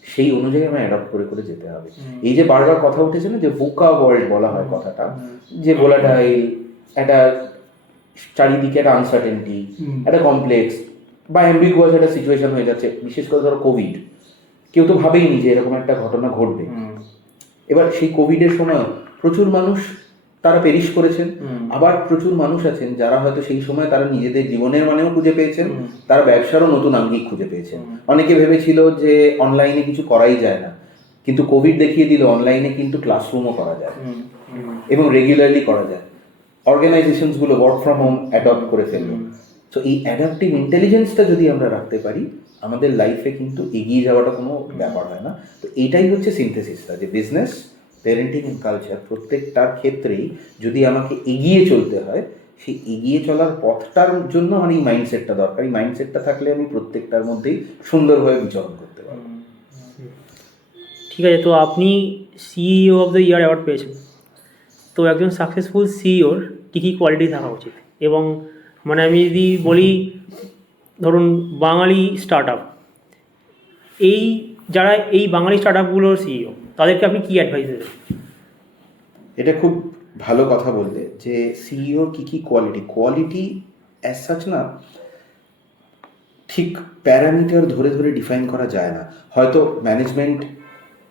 সেই অনুযায়ী আমার অ্যাডপ্ট করে করে যেতে হবে। এই যে বারবার কথা উঠেছে না যে ভোকা ওয়ার্ল্ড বলা হয় কথাটা, যে ভোলাটাইল, একটা চারিদিকে একটা আনসার্টেনটি, একটা কমপ্লেক্স বা অ্যাম্বিগুয়াস একটা সিচুয়েশন হয়ে যাচ্ছে। বিশেষ করে ধরো কোভিড, কেউ তো ভাবেইনি যে এরকম একটা ঘটনা ঘটবে। এবার সেই কোভিডের সময় প্রচুর মানুষ তারা পেরিশ করেছেন, আবার প্রচুর মানুষ আছেন যারা হয়তো সেই সময় তারা নিজেদের জীবনের মানেও খুঁজে পেয়েছেন, তারা ব্যবসারও নতুন আঙ্গিক খুঁজে পেয়েছেন। অনেকে ভেবেছিল যে অনলাইনে কিছু করাই যায় না, কিন্তু কোভিড দেখিয়ে দিল অনলাইনে কিন্তু ক্লাসরুমও করা যায় এবং রেগুলারলি করা যায়। অর্গানাইজেশনসগুলো ওয়ার্ক ফ্রম হোম অ্যাডপ্ট করে ফেললো। সো এই অ্যাডাপটিভ ইন্টেলিজেন্সটা যদি আমরা রাখতে পারি, আমাদের লাইফে কিন্তু এগিয়ে যাওয়াটা কোনো ব্যাপার হয় না। তো এইটাই হচ্ছে সিনথেসিসটা, যে বিজনেস, প্যারেন্টিং অ্যান্ড কালচার প্রত্যেকটার ক্ষেত্রেই যদি আমাকে এগিয়ে চলতে হয়, সেই এগিয়ে চলার পথটার জন্য আমার এই মাইন্ডসেটটা দরকার। এই মাইন্ডসেটটা থাকলে আমি প্রত্যেকটার মধ্যেই সুন্দরভাবে বিচরণ করতে পারবো। ঠিক আছে, তো আপনি CEO of the year award পেয়েছেন। তো একজন সাকসেসফুল সিইওর কী কী কোয়ালিটি থাকা উচিত? এবং মানে আমি যদি বলি, ধরুন বাঙালি স্টার্ট আপ, যারা এই বাঙালি স্টার্ট আপগুলোর সিইও, তাদেরকে আপনি কী অ্যাডভাইস দেবেন? এটা খুব ভালো কথা বললে যে সিইওর কী কী কোয়ালিটি অ্যাজ সাচ না, ঠিক প্যারামিটার ধরে ধরে ডিফাইন করা যায় না। হয়তো ম্যানেজমেন্ট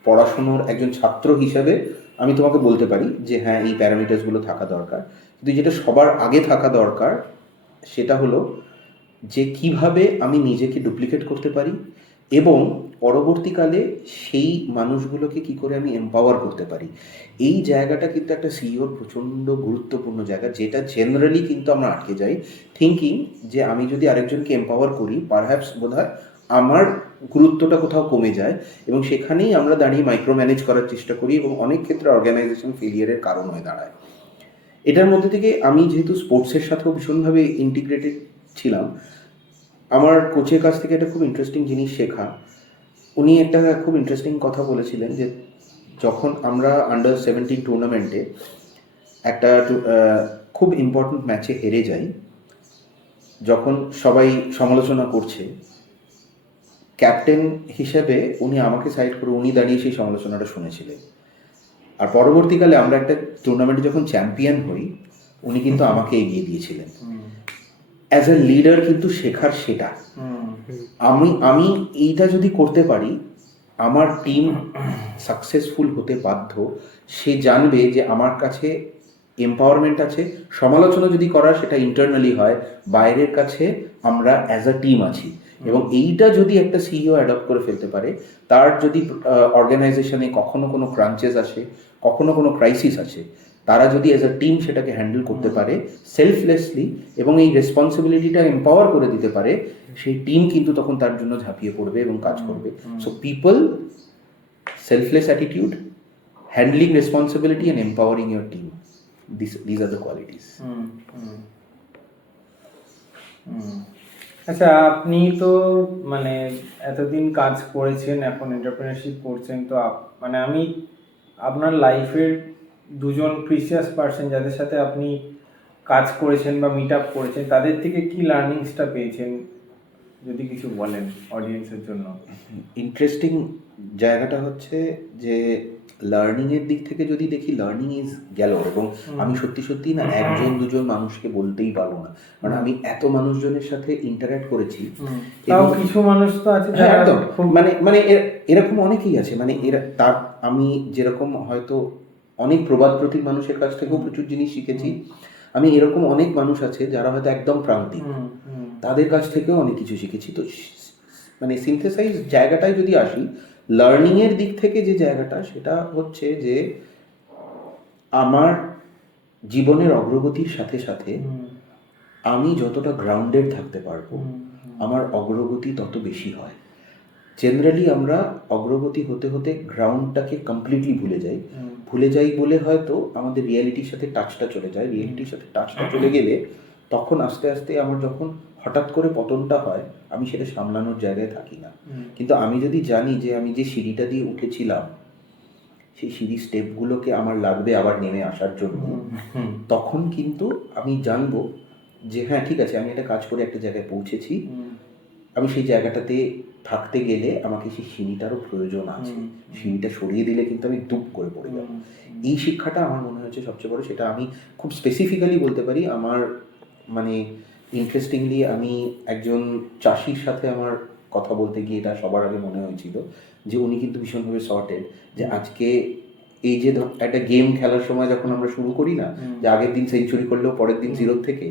পড়াশুনোর একজন ছাত্র হিসাবে আমি তোমাকে বলতে পারি যে হ্যাঁ, এই প্যারামিটার্সগুলো থাকা দরকার, কিন্তু যেটা সবার আগে থাকা দরকার সেটা হলো যে কিভাবে আমি নিজেকে ডুপ্লিকেট করতে পারি এবং পরবর্তীকালে সেই মানুষগুলোকে কি করে আমি এম্পাওয়ার করতে পারি। এই জায়গাটা কিন্তু একটা সিইওর প্রচণ্ড গুরুত্বপূর্ণ জায়গা, যেটা জেনারেলি কিন্তু আমরা আটকে যাই থিঙ্কিং যে আমি যদি আরেকজনকে এম্পাওয়ার করি পারহ্যাপস বোধহয় আমার গুরুত্বটা কোথাও কমে যায়, এবং সেখানেই আমরা দাঁড়িয়ে মাইক্রো ম্যানেজ করার চেষ্টা করি এবং অনেক ক্ষেত্রে অর্গানাইজেশন ফেলিয়ারের কারণ হয়ে দাঁড়ায়। এটার মধ্যে থেকে আমি যেহেতু স্পোর্টসের সাথেও ভীষণভাবে ইন্টিগ্রেটেড ছিলাম, আমার কোচের কাছ থেকে একটা খুব ইন্টারেস্টিং জিনিস শেখা। উনি একটা খুব ইন্টারেস্টিং কথা বলেছিলেন যে যখন আমরা আন্ডার-17 টুর্নামেন্টে একটা খুব ইম্পর্ট্যান্ট ম্যাচে হেরে যাই, যখন সবাই সমালোচনা করছে, ক্যাপ্টেন হিসেবে উনি আমাকে সাইড করে উনি দাঁড়িয়ে সেই সমালোচনাটা শুনেছিলেন। আর পরবর্তীকালে আমরা একটা টুর্নামেন্টে যখন চ্যাম্পিয়ন হই, উনি কিন্তু আমাকে এগিয়ে দিয়েছিলেন। অ্যাজ এ লিডার কিন্তু শেখার সেটা আমি এইটা যদি করতে পারি, আমার টিম সাকসেসফুল হতে বাধ্য। সে জানবে যে আমার কাছে এম্পাওয়ারমেন্ট আছে। সমালোচনা যদি করার সেটা ইন্টারনালি হয়, বাইরের কাছে আমরা অ্যাজ আ টিম আছি। এবং এইটা যদি একটা সিইও অ্যাডপ্ট করে ফেলতে পারে, তার যদি অর্গানাইজেশনে কখনো কোনো ক্রাঞ্চেস আসে, কখনো কোনো ক্রাইসিস আসে, তারা যদি অ্যাজ আ টিম সেটাকে হ্যান্ডেল করতে পারে সেলফলেসলি এবং এই রেসপন্সিবিলিটিটা এম্পাওয়ার করে দিতে পারে, সেই টিম কিন্তু তখন তার জন্য ঝাঁপিয়ে পড়বে এবং কাজ করবে। So people, selfless attitude, handling responsibility and empowering your team, these are the qualities. আচ্ছা, আপনি তো মানে এতদিন কাজ করেছেন, এখন এন্টারপ্রেনারশিপ করছেন, তো মানে আমি আপনার লাইফের দুজন প্রিসিয়াস পার্সন যাদের সাথে আপনি কাজ করেছেন বা মিট আপ করেছেন, তাদের থেকে কি লার্নিংসটা পেয়েছেন যদি কিছু বলেন অডিয়েন্সের জন্য? ইন্টারেস্টিং জায়গাটা হচ্ছে যে লার্নিংয়ের দিক থেকে যদি দেখি, লার্নিং ইজ গেল, এবং আমি সত্যি সত্যি না একজন দুজন মানুষকে বলতেই পারবো না, কারণ আমি এত মানুষজনের সাথে ইন্টারঅ্যাক্ট করেছি। তাও কিছু মানুষ তো আছে হ্যাঁ, একদম মানে এরকম অনেকেই আছে, মানে তার আমি যেরকম হয়তো অনেক প্রবাদ প্রতিম মানুষের কাছ থেকেও প্রচুর জিনিস শিখেছি, আমি এরকম অনেক মানুষ আছে যারা হয়তো একদম প্রান্তিক, তাদের কাছ থেকেও অনেক কিছু শিখেছি। তো মানে সিনথেসাইজ জায়গাটায় যদি আসি, লার্নিংয়ের দিক থেকে যে জায়গাটা, সেটা হচ্ছে যে আমার জীবনের অগ্রগতির সাথে সাথে আমি যতটা গ্রাউন্ডেড থাকতে পারবো, আমার অগ্রগতি তত বেশি হয়। জেনারেলি আমরা অগ্রগতি হতে হতে গ্রাউন্ডটাকে কমপ্লিটলি ভুলে যাই বলে হয়তো আমাদের রিয়ালিটির সাথে টাচটা চলে যায়। রিয়ালিটির সাথে টাচটা চলে গেলে তখন আস্তে আস্তে আমার যখন হঠাৎ করে পতনটা হয়, আমি সেটা সামলানোর জায়গায় থাকি না। কিন্তু আমি যদি জানি যে আমি যে সিঁড়িটা দিয়ে উঠেছিলাম, সেই সিঁড়ির স্টেপগুলোকে আমার লাগবে আবার নেমে আসার জন্য, তখন কিন্তু আমি জানবো যে হ্যাঁ ঠিক আছে, আমি একটা কাজ করে একটা জায়গায় পৌঁছেছি, আমি সেই জায়গাটাতে থাকতে গেলে আমাকে সেই সিঁড়িটারও প্রয়োজন আছে। সিঁড়িটা সরিয়ে দিলে কিন্তু আমি দুপ করে পড়ে যাবো। এই শিক্ষাটা আমার মনে হচ্ছে সবচেয়ে বড়। সেটা আমি খুব স্পেসিফিক্যালি বলতে পারি। আমার মানে ইন্টারেস্টিংলি আমি একজন চাষির সাথে আমার কথা বলতে গিয়ে এটা সবার আগে মনে হয়েছিল যে উনি কিন্তু ভীষণভাবে সর্টেড, যে আজকে এই যে একটা গেম খেলার সময় যখন আমরা শুরু করি না, যে আগের দিন সেঞ্চুরি করলেও পরের দিন জিরো থেকে,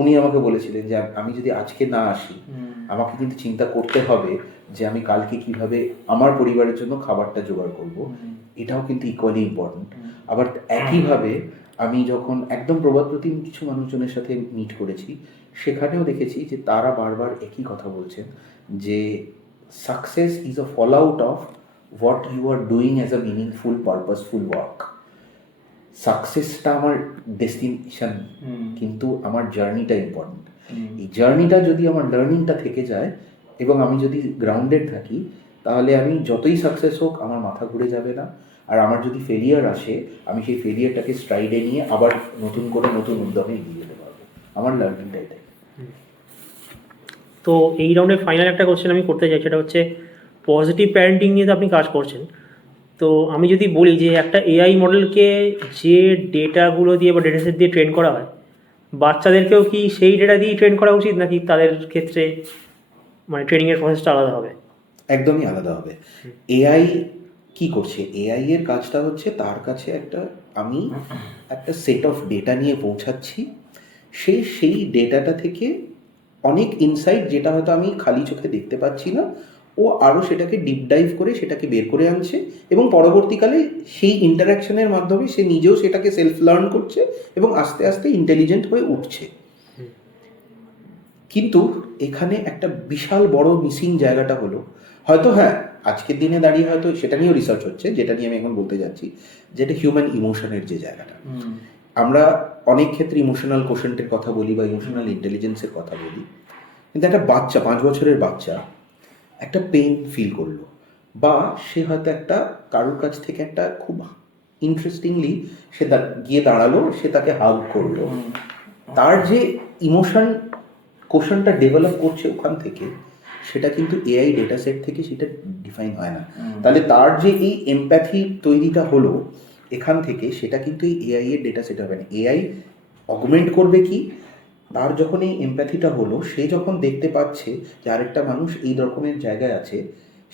উনি আমাকে বলেছিলেন যে আমি যদি আজকে না আসি, আমাকে কিন্তু চিন্তা করতে হবে যে আমি কালকে কিভাবে আমার পরিবারের জন্য খাবারটা জোগাড় করব। এটাও কিন্তু ইকুয়ালি ইম্পর্টেন্ট। আবার একইভাবে আমি যখন একদম প্রবাদ প্রতিম কিছু মানুষজনের সাথে মিট করেছি, সেখানেও দেখেছি যে তারা বারবার একই কথা বলছেন যে success is a fall out of what you are doing as a meaningful purposeful work. সাকসেসটা আমার ডেস্টিনেশন, কিন্তু আমার জার্নিটা ইম্পর্টেন্ট। এই জার্নিটা যদি আমার লার্নিংটা থেকে যায় এবং আমি যদি গ্রাউন্ডেড থাকি, তাহলে আমি যতই সাকসেস হোক আমার মাথা ঘুরে যাবে না। আর আমার যদি ফেলিয়ার আসে, আমি সেই ফেলিয়ারটাকে স্ট্রাইডে নিয়ে আবার নতুন করে নতুন উদ্যমে এগিয়ে যেতে পারবো। আমার লার্নিংটা এটাই। তো এই রাউন্ডে ফাইনাল একটা কোশ্চেন আমি করতে চাই, সেটা হচ্ছে পজিটিভ প্যারেন্টিং নিয়ে তো আপনি কাজ করছেন। তো আমি যদি বলি যে একটা এআই মডেলকে যে ডেটাগুলো দিয়ে বা ডেটা সেট দিয়ে ট্রেন করা হয়, বাচ্চাদেরকেও কি সেই ডেটা দিয়েই ট্রেন করা উচিত, নাকি তাদের ক্ষেত্রে মানে ট্রেনিংয়ের প্রসেসটা আলাদা হবে? একদমই আলাদা হবে। এআই কি করছে? এআই এর কাজটা হচ্ছে তার কাছে আমি একটা সেট অফ ডেটা নিয়ে পৌঁছাচ্ছি, সেই ডেটাটা থেকে অনেক ইনসাইট, যেটা হয়তো আমি খালি চোখে দেখতে পাচ্ছি না, ও আরও সেটাকে ডিপ ডাইভ করে সেটাকে বের করে আনছে এবং পরবর্তীকালে সেই ইন্টারাকশনের মাধ্যমে সে নিজেও সেটাকে সেলফ লার্ন করছে এবং আস্তে আস্তে ইন্টেলিজেন্ট হয়ে উঠছে। কিন্তু এখানে একটা বিশাল বড় মিসিং জায়গাটা হলো, হয়তো হ্যাঁ আজকের দিনে দাঁড়িয়ে হয়তো সেটা নিয়েও রিসার্চ হচ্ছে, যেটা নিয়ে আমি এখন বলতে যাচ্ছি, যেটা হিউম্যান ইমোশনের যে জায়গাটা। আমরা অনেক ক্ষেত্রে ইমোশনাল কোশেন্টের কথা বলি বা ইমোশনাল ইন্টেলিজেন্সের কথা বলি, কিন্তু একটা বাচ্চা 5 বছরের বাচ্চা একটা পেইন ফিল করলো, বা সে হয়তো একটা কারোর কাছ থেকে একটা খুব ইন্টারেস্টিংলি সে গিয়ে দাঁড়ালো, সে তাকে হাগ করলো, তার যে ইমোশন কোশ্চেনটা ডেভেলপ করছে ওখান থেকে, সেটা কিন্তু এআই ডেটা সেট থেকে সেটা ডিফাইন হয় না। তাহলে তার যে এই এমপ্যাথি তৈরিটা হলো এখান থেকে, সেটা কিন্তু এই এআই এর ডেটা সেট হবে না। এআই অগমেন্ট করবে কি, তার যখন এই এমপ্যাথিটা হলো, সে যখন দেখতে পাচ্ছে যে আরেকটা মানুষ এই রকমের জায়গায় আছে,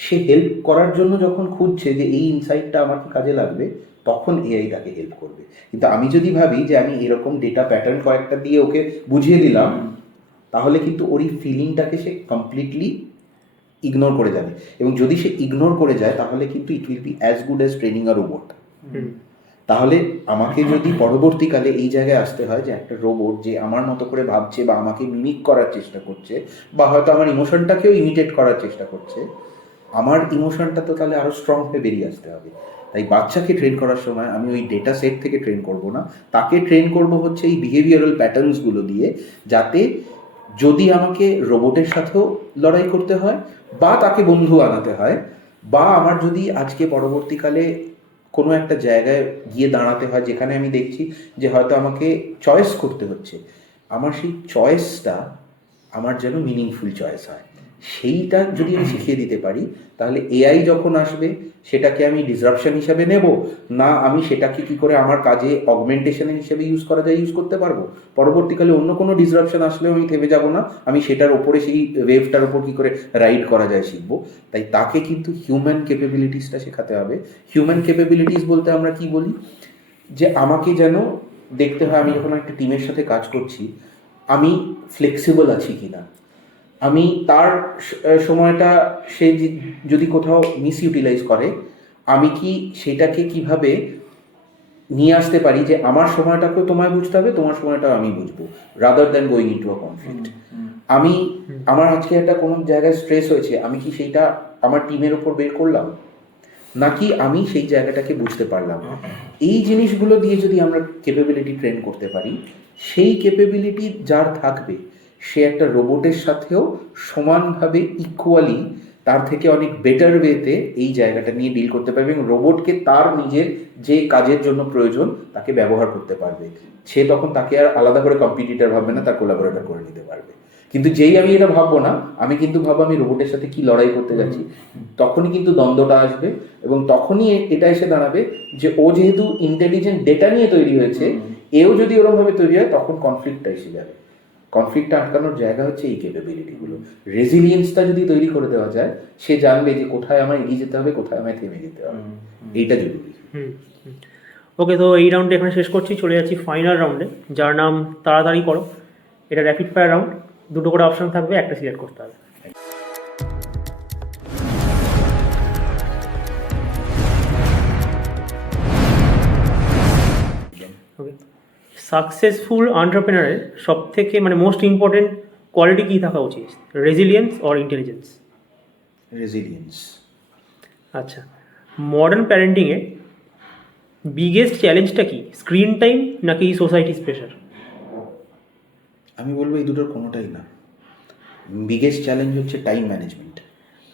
সে হেল্প করার জন্য যখন খুঁজছে যে এই ইনসাইটটা আমার কি কাজে লাগবে, তখন এআই তাকে হেল্প করবে। কিন্তু আমি যদি ভাবি যে আমি এরকম ডেটা প্যাটার্ন কয়েকটা দিয়ে ওকে বুঝিয়ে দিলাম, তাহলে কিন্তু ওর এই ফিলিংটাকে সে কমপ্লিটলি ইগনোর করে যাবে। এবং যদি সে ইগনোর করে যায়, তাহলে কিন্তু it will be as good as training a robot. তাহলে আমাকে যদি পরবর্তীকালে এই জায়গায় আসতে হয় যে একটা রোবট যে আমার মতো করে ভাবছে বা আমাকে মিমিক করার চেষ্টা করছে, বা হয়তো আমার ইমোশনটাকেও ইমিটেট করার চেষ্টা করছে, আমার ইমোশনটা তো তাহলে আরও স্ট্রং হয়ে বেরিয়ে আসতে হবে। তাই বাচ্চাকে ট্রেন করার সময় আমি ওই ডেটা সেট থেকে ট্রেন করব না, তাকে ট্রেন করব হচ্ছে এই বিহেভিয়ারাল প্যাটার্নসগুলো দিয়ে, যাতে যদি আমাকে রোবটের সাথেও লড়াই করতে হয়, বা তাকে বন্ধু আনাতে হয়, বা আমার যদি আজকে পরবর্তীকালে কোনো একটা জায়গায় গিয়ে দাঁড়াতে হয় যেখানে আমি দেখছি যে হয়তো আমাকে চয়েস করতে হচ্ছে, আমার সেই চয়েসটা আমার যেন মিনিংফুল চয়েস হয়, সেইটা যদি আমি শিখিয়ে দিতে পারি, তাহলে এআই যখন আসবে সেটাকে আমি ডিসরাপশন হিসাবে নেব না, আমি সেটাকে কি করে আমার কাজে অগমেন্টেশনের হিসেবে ইউজ করা যায় ইউজ করতে পারবো। পরবর্তীকালে অন্য কোনো ডিসরাপশন আসলেও আমি থেমে যাব না, আমি সেটার ওপরে সেই ওয়েভটার ওপর কি করে রাইড করা যায় শিখবো। তাই তাকে কিন্তু হিউম্যান ক্যাপাবিলিটিসটা শেখাতে হবে। হিউম্যান ক্যাপাবিলিটিস বলতে আমরা কি বলি, যে আমাকে যেন দেখতে হয় আমি যখন একটা টিমের সাথে কাজ করছি, আমি ফ্লেক্সিবল আছি কিনা, আমি তার সময়টা সে যদি কোথাও মিস ইউটিলাইজ করে, আমি কি সেটাকে কিভাবে নিয়ে আসতে পারি যে আমার সময়টাকেও তোমায় বুঝতে হবে, তোমার সময়টাও আমি বুঝবো, rather than going into a conflict. আমার আজকে একটা কোনো জায়গায় স্ট্রেস হয়েছে, আমি কি সেইটা আমার টিমের ওপর বের করলাম, নাকি আমি সেই জায়গাটাকে বুঝতে পারলাম। এই জিনিসগুলো দিয়ে যদি আমরা ক্যাপাবিলিটি ট্রেন করতে পারি, সেই ক্যাপাবিলিটি যার থাকবে, সে একটা রোবটের সাথেও সমানভাবে ইকুয়ালি তার থেকে অনেক বেটার ওয়েতে এই জায়গাটা নিয়ে ডিল করতে পারবে এবং রোবটকে তার নিজের যে কাজের জন্য প্রয়োজন তাকে ব্যবহার করতে পারবে। সে তখন তাকে আর আলাদা করে কম্পিটিটর ভাববে না, তার কোলাবোরেটর করে নিতে পারবে। কিন্তু যেই আমি এটা ভাববো না, আমি কিন্তু ভাববো আমি রোবটের সাথে কি লড়াই করতে যাচ্ছি, তখনই কিন্তু দ্বন্দ্বটা আসবে এবং তখনই এটা এসে দাঁড়াবে যে ও যেহেতু ইন্টেলিজেন্ট ডেটা নিয়ে তৈরি হয়েছে, এও যদি ওরকমভাবে তৈরি হয়, তখন কনফ্লিক্টটা এসে যাবে। কনফ্লিক্টটা আটকানোর জায়গা হচ্ছে এই ক্যাপাবিলিটিগুলো। রেজিলিয়েন্সটা যদি তৈরি করে দেওয়া যায়, সে জানবে যে কোথায় আমায় এগিয়ে যেতে হবে, কোথায় আমায় থেমে যেতে হবে, এইটা জরুরি। ওকে, তো এই রাউন্ডে এখানে শেষ করছি, চলে যাচ্ছি ফাইনাল রাউন্ডে, যার নাম তাড়াতাড়ি করো। এটা র্যাপিড ফায়ার রাউন্ড, 2টো করে অপশন থাকবে, একটা সিলেক্ট করতে হবে। ওকে, সাকসেসফুল এন্টারপ্রেনারের সব থেকে মানে মোস্ট ইম্পর্টেন্ট কোয়ালিটি কী থাকা উচিত, রেজিলিয়েন্স অর ইন্টেলিজেন্স? রেজিলিয়েন্স। আচ্ছা, মডার্ন প্যারেন্টিংয়ে বিগেস্ট চ্যালেঞ্জটা কি, স্ক্রিন টাইম নাকি সোসাইটিস প্রেশার? আমি বলবো এই দুটোর কোনোটাই না। বিগেস্ট চ্যালেঞ্জ হচ্ছে টাইম ম্যানেজমেন্ট।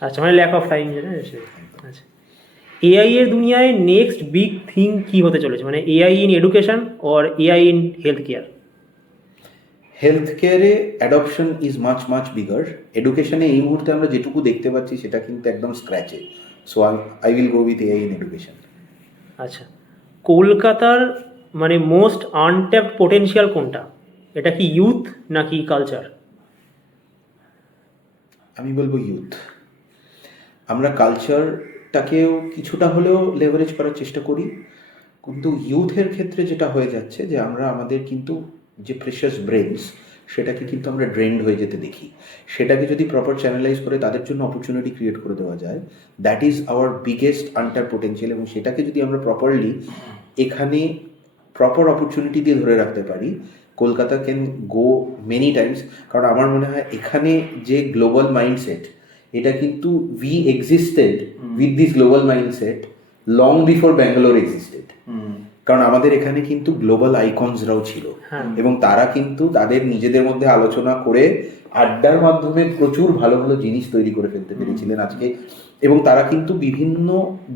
আচ্ছা, মানে ল্যাক অফ টাইম যেটা আচ্ছা, এআই এর দুনিয়ায় নেক্সট বিগ থিং কী হতে চলেছে, মানে AI in education or AI in health care? Health কেয়ারে adoption is much much bigger. এডুকেশনে এই মুহূর্তে আমরা যেটুকু দেখতে পাচ্ছি সেটা কিন্তু একদম স্ক্র্যাচে। So I will go with AI in education. আচ্ছা, কলকাতার মানে মোস্ট আনট্যাপড পোটেনশিয়াল কোনটা, এটা কি ইউথ নাকি কালচার? আমি বলবো ইউথ। আমরা কালচারটাকেও কিছুটা হলেও লেভারেজ করার চেষ্টা করি, কিন্তু ইউথের ক্ষেত্রে যেটা হয়ে যাচ্ছে যে আমরা আমাদের কিন্তু যে প্রেশাস ব্রেনস সেটাকে কিন্তু আমরা ড্রেন্ড হয়ে যেতে দেখি। সেটাকে যদি প্রপার চ্যানেলাইজ করে তাদের জন্য অপরচুনিটি ক্রিয়েট করে দেওয়া যায়, that is our biggest untapped potential. এবং সেটাকে যদি আমরা প্রপারলি এখানে প্রপার অপরচুনিটি দিয়ে ধরে রাখতে পারি, Kolkata can go many Times. কারণ আমার মনে হয় এখানে যে গ্লোবাল মাইন্ডসেট, এটা কিন্তু we existed with this global mindset long before Bangalore existed. কারণ আমাদের এখানে কিন্তু গ্লোবাল আইকনসরাও ছিল এবং তারা কিন্তু তাদের নিজেদের মধ্যে আলোচনা করে আড্ডার মাধ্যমে প্রচুর ভালো ভালো জিনিস তৈরি করে ফেলতে পেরেছিলেন আজকে। এবং তারা কিন্তু বিভিন্ন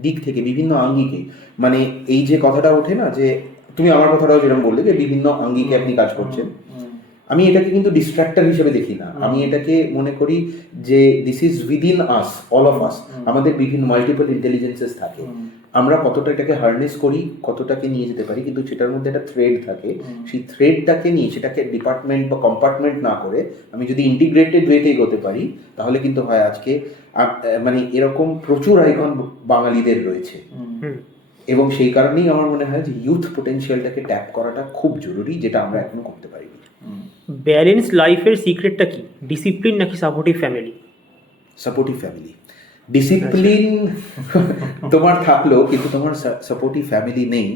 দিক থেকে বিভিন্ন আঙ্গিকে, মানে এই যে কথাটা ওঠে না যে তুমি আমার কথাটাও যেরকম বললে যে বিভিন্ন আঙ্গিকে আপনি কাজ করছেন, আমি এটাকে কিন্তু ডিস্ট্রাক্টর হিসেবে দেখি না। আমি এটাকে মনে করি যে this is within us, all of us. আমাদের বিভিন্ন মাল্টিপল ইন্টেলিজেন্সেস থাকে, আমরা কতটা এটাকে হার্নেস করি, কতটাকে নিয়ে যেতে পারি, কিন্তু সেটার মধ্যে একটা থ্রেড থাকে। সেই থ্রেডটাকে নিয়ে সেটাকে ডিপার্টমেন্ট বা কম্পার্টমেন্ট না করে আমি যদি ইন্টিগ্রেটেড ওয়েতে এগোতে পারি, তাহলে কিন্তু হয় আজকে মানে এরকম প্রচুর আইকন বাঙালিদের রয়েছে। এবং সেই কারণেই আমার মনে হয় যে ইউথ পোটেনশিয়ালটাকে ট্যাপ করাটা খুব জরুরি, যেটা আমরা এখনো করতে পারিনি। ব্যালেন্স লাইফের সিক্রেটটা কি, ডিসিপ্লিন নাকি supportive family? Supportive family. Discipline তোমার থাকলো কিন্তু তোমার সাপোর্টিভ ফ্যামিলি নেই,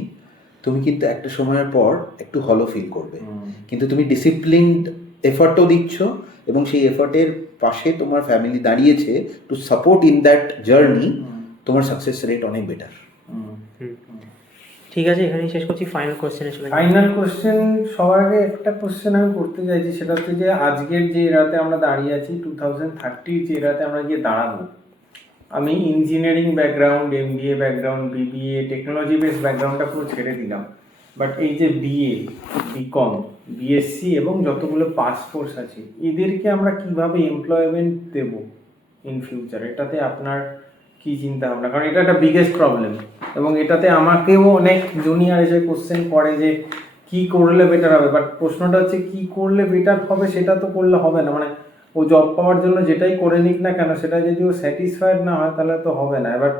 তুমি কিন্তু একটা সময়ের পর একটু হলো ফিল করবে। কিন্তু তুমি ডিসিপ্লিনড এফর্টও দিচ্ছ এবং সেই এফর্টের পাশে তোমার ফ্যামিলি দাঁড়িয়েছে to support in that journey, তোমার সাকসেস রেট অনেক বেটার। ঠিক আছে, এখানেই শেষ করছি। ফাইনাল কোশ্চেনে চলে ফাইনাল কোশ্চেন, সবার আগে একটা কোশ্চেন আমি করতে চাইছি, সেটা হচ্ছে যে আজকের যে এরাতে আমরা দাঁড়িয়ে আছি, 2030 যে এরাতে আমরা গিয়ে দাঁড়াবো, আমি engineering background, MBA background, BBA, technology base ব্যাকগ্রাউন্ডটা পুরো ছেড়ে দিলাম, বাট এই যে বিএ, বিকম, বিএসসি এবং যতগুলো পাস কোর্স আছে, এদেরকে আমরা কিভাবে এমপ্লয়মেন্ট দেব ইন ফিউচার, এটাতে আপনার কি চিন্তা ভাবনা? কারণ এটা একটা বিগেস্ট প্রবলেম এবং এটাতে আমাকেও অনেক জুনিয়র এসে কোশ্চেন করে যে কি করলে বেটার হবে, বাট প্রশ্নটা হচ্ছে কি করলে বেটার হবে, সেটা তো করলে হবে না। মানে ও জব পাওয়ার জন্য যেটাই করে নিক না কেন, সেটা যদি ও স্যাটিসফাইড না হয় তাহলে তো হবে না। এবার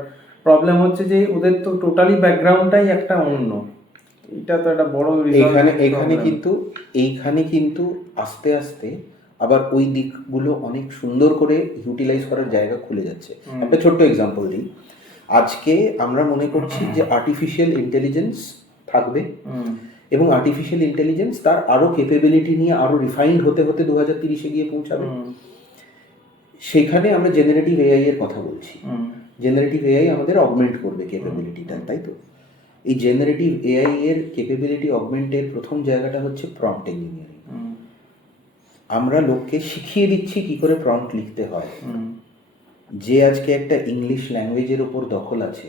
প্রবলেম হচ্ছে যে ওদের তো টোটালি ব্যাকগ্রাউন্ডটাই একটা অন্য, এটা তো একটা বড় এইখানে কিন্তু আস্তে আস্তে আবার ওই দিকগুলো অনেক সুন্দর করে ইউটিলাইজ করার জায়গা খুলে যাচ্ছে। একটা ছোট্ট এক্সাম্পল দিই, আজকে আমরা মনে করছি যে আর্টিফিশিয়াল ইন্টেলিজেন্স থাকবে এবং আর্টিফিশিয়াল ইন্টেলিজেন্স তার আরো ক্যাপাবিলিটি নিয়ে আরো রিফাইন্ড হতে হতে 2030-এ গিয়ে পৌঁছাবে। সেখানে আমরা জেনারেটিভ এআই এর কথা বলছি। জেনারেটিভ এআই আমাদের অগমেন্ট করবে ক্যাপাবিলিটিটা, তাই তো? এই জেনারেটিভ এআই এর ক্যাপাবিলিটি অগমেন্টের প্রথম জায়গাটা হচ্ছে প্রম্পট ইঞ্জিনিয়ারিং। আমরা লোককে শিখিয়ে দিচ্ছি কি করে প্রম্পট লিখতে হয়। যে আজকে একটা ইংলিশ ল্যাঙ্গুয়েজের উপর দখল আছে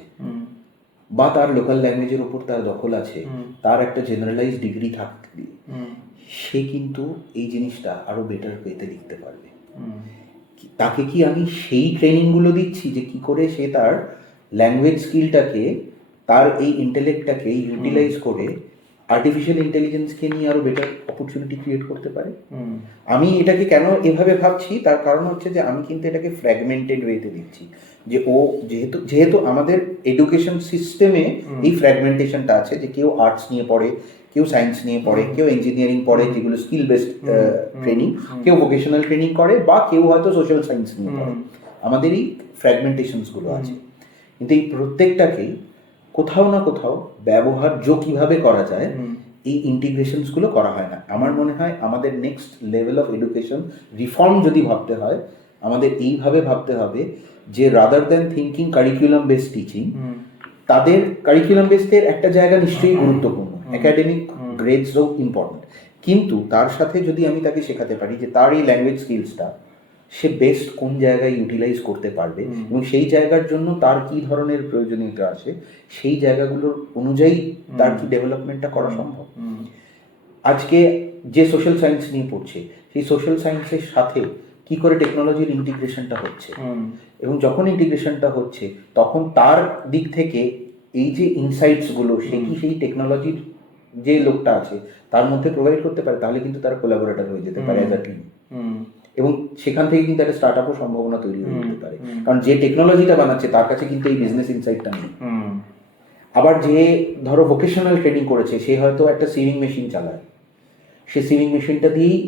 বা তার লোকাল ল্যাঙ্গুয়েজের উপর তার দখল আছে, তার একটা জেনারেলাইজ ডিগ্রি থাকলে সে কিন্তু এই জিনিসটা আরো বেটার ওয়েতে লিখতে পারবে। তাকে কি আমি সেই ট্রেনিংগুলো দিচ্ছি যে কি করে সে তার ল্যাঙ্গুয়েজ স্কিলটাকে, তার এই ইন্টেলেক্টটাকে ইউটিলাইজ করে আর্টিফিশিয়াল ইন্টেলিজেন্সকে নিয়ে আরো বেটার অপরচুনিটি ক্রিয়েট করতে পারে? আমি এটাকে কেন এভাবে ভাবছি, তার কারণ হচ্ছে যে আমি কিন্তু এটাকে ফ্র্যাগমেন্টেড ওয়েতে দিচ্ছি। যে ও যেহেতু আমাদের এডুকেশন সিস্টেমে এই ফ্র্যাগমেন্টেশনটা আছে, যে কেউ আর্টস নিয়ে পড়ে, কেউ সায়েন্স নিয়ে পড়ে, কেউ ইঞ্জিনিয়ারিং পড়ে যেগুলো স্কিল বেসড ট্রেনিং, কেউ ভোকেশনাল ট্রেনিং করে, বা কেউ হয়তো সোশ্যাল সায়েন্স নিয়ে পড়ে। আমাদের এই ফ্র্যাগমেন্টেশনসগুলো আছে, কিন্তু এই প্রত্যেকটাকেই কোথাও না কোথাও ব্যবহার্য কিভাবে করা যায় এই ইন্টিগ্রেশনসগুলো করা হয় না। আমার মনে হয় আমাদের next level of education reform যদি ভাবতে হয়, আমাদের এইভাবে ভাবতে হবে যে rather than thinking curriculum based teaching, তাদের কারিকুলাম বেসডের একটা জায়গা নিশ্চয়ই গুরুত্বপূর্ণ, একাডেমিক গ্রেডসও ইম্পর্টেন্ট, কিন্তু তার সাথে যদি আমি তাকে শেখাতে পারি যে তার এই ল্যাঙ্গুয়েজ স্কিলসটা সে বেস্ট কোন জায়গায় ইউটিলাইজ করতে পারবে এবং সেই জায়গার জন্য তার কি ধরনের প্রয়োজনীয়তা আছে, সেই জায়গাগুলোর অনুযায়ী তার কি ডেভেলপমেন্টটা করা সম্ভব। আজকে যে সোশ্যাল সায়েন্স নিয়ে পড়ছে, সেই সোশ্যাল সায়েন্সের সাথে কি করে টেকনোলজির ইন্টিগ্রেশনটা হচ্ছে, এবং যখন ইন্টিগ্রেশনটা হচ্ছে তখন তার দিক থেকে এই যে ইনসাইটসগুলো সে কি সেই টেকনোলজির যে লোকটা আছে তার মধ্যে প্রোভাইড করতে পারে, তাহলে কিন্তু তারা কোলাবোরেটর হয়ে যেতে পারে অ্যাজ আ টিম, এবং সেখান থেকে কিন্তু একটা স্টার্ট আপও সম্ভাবনা তৈরি হয়ে যেতে পারে, কারণ যে টেকনোলজিটা বানাচ্ছে তার কাছে কিন্তু এই বিজনেস ইনসাইটটা নেই। আবার যে ধরো ভোকেশনাল ট্রেনিং করেছে, সে হয়তো একটা সিভিং মেশিন চালায়, সে সিভিং মেশিনটা দিয়েই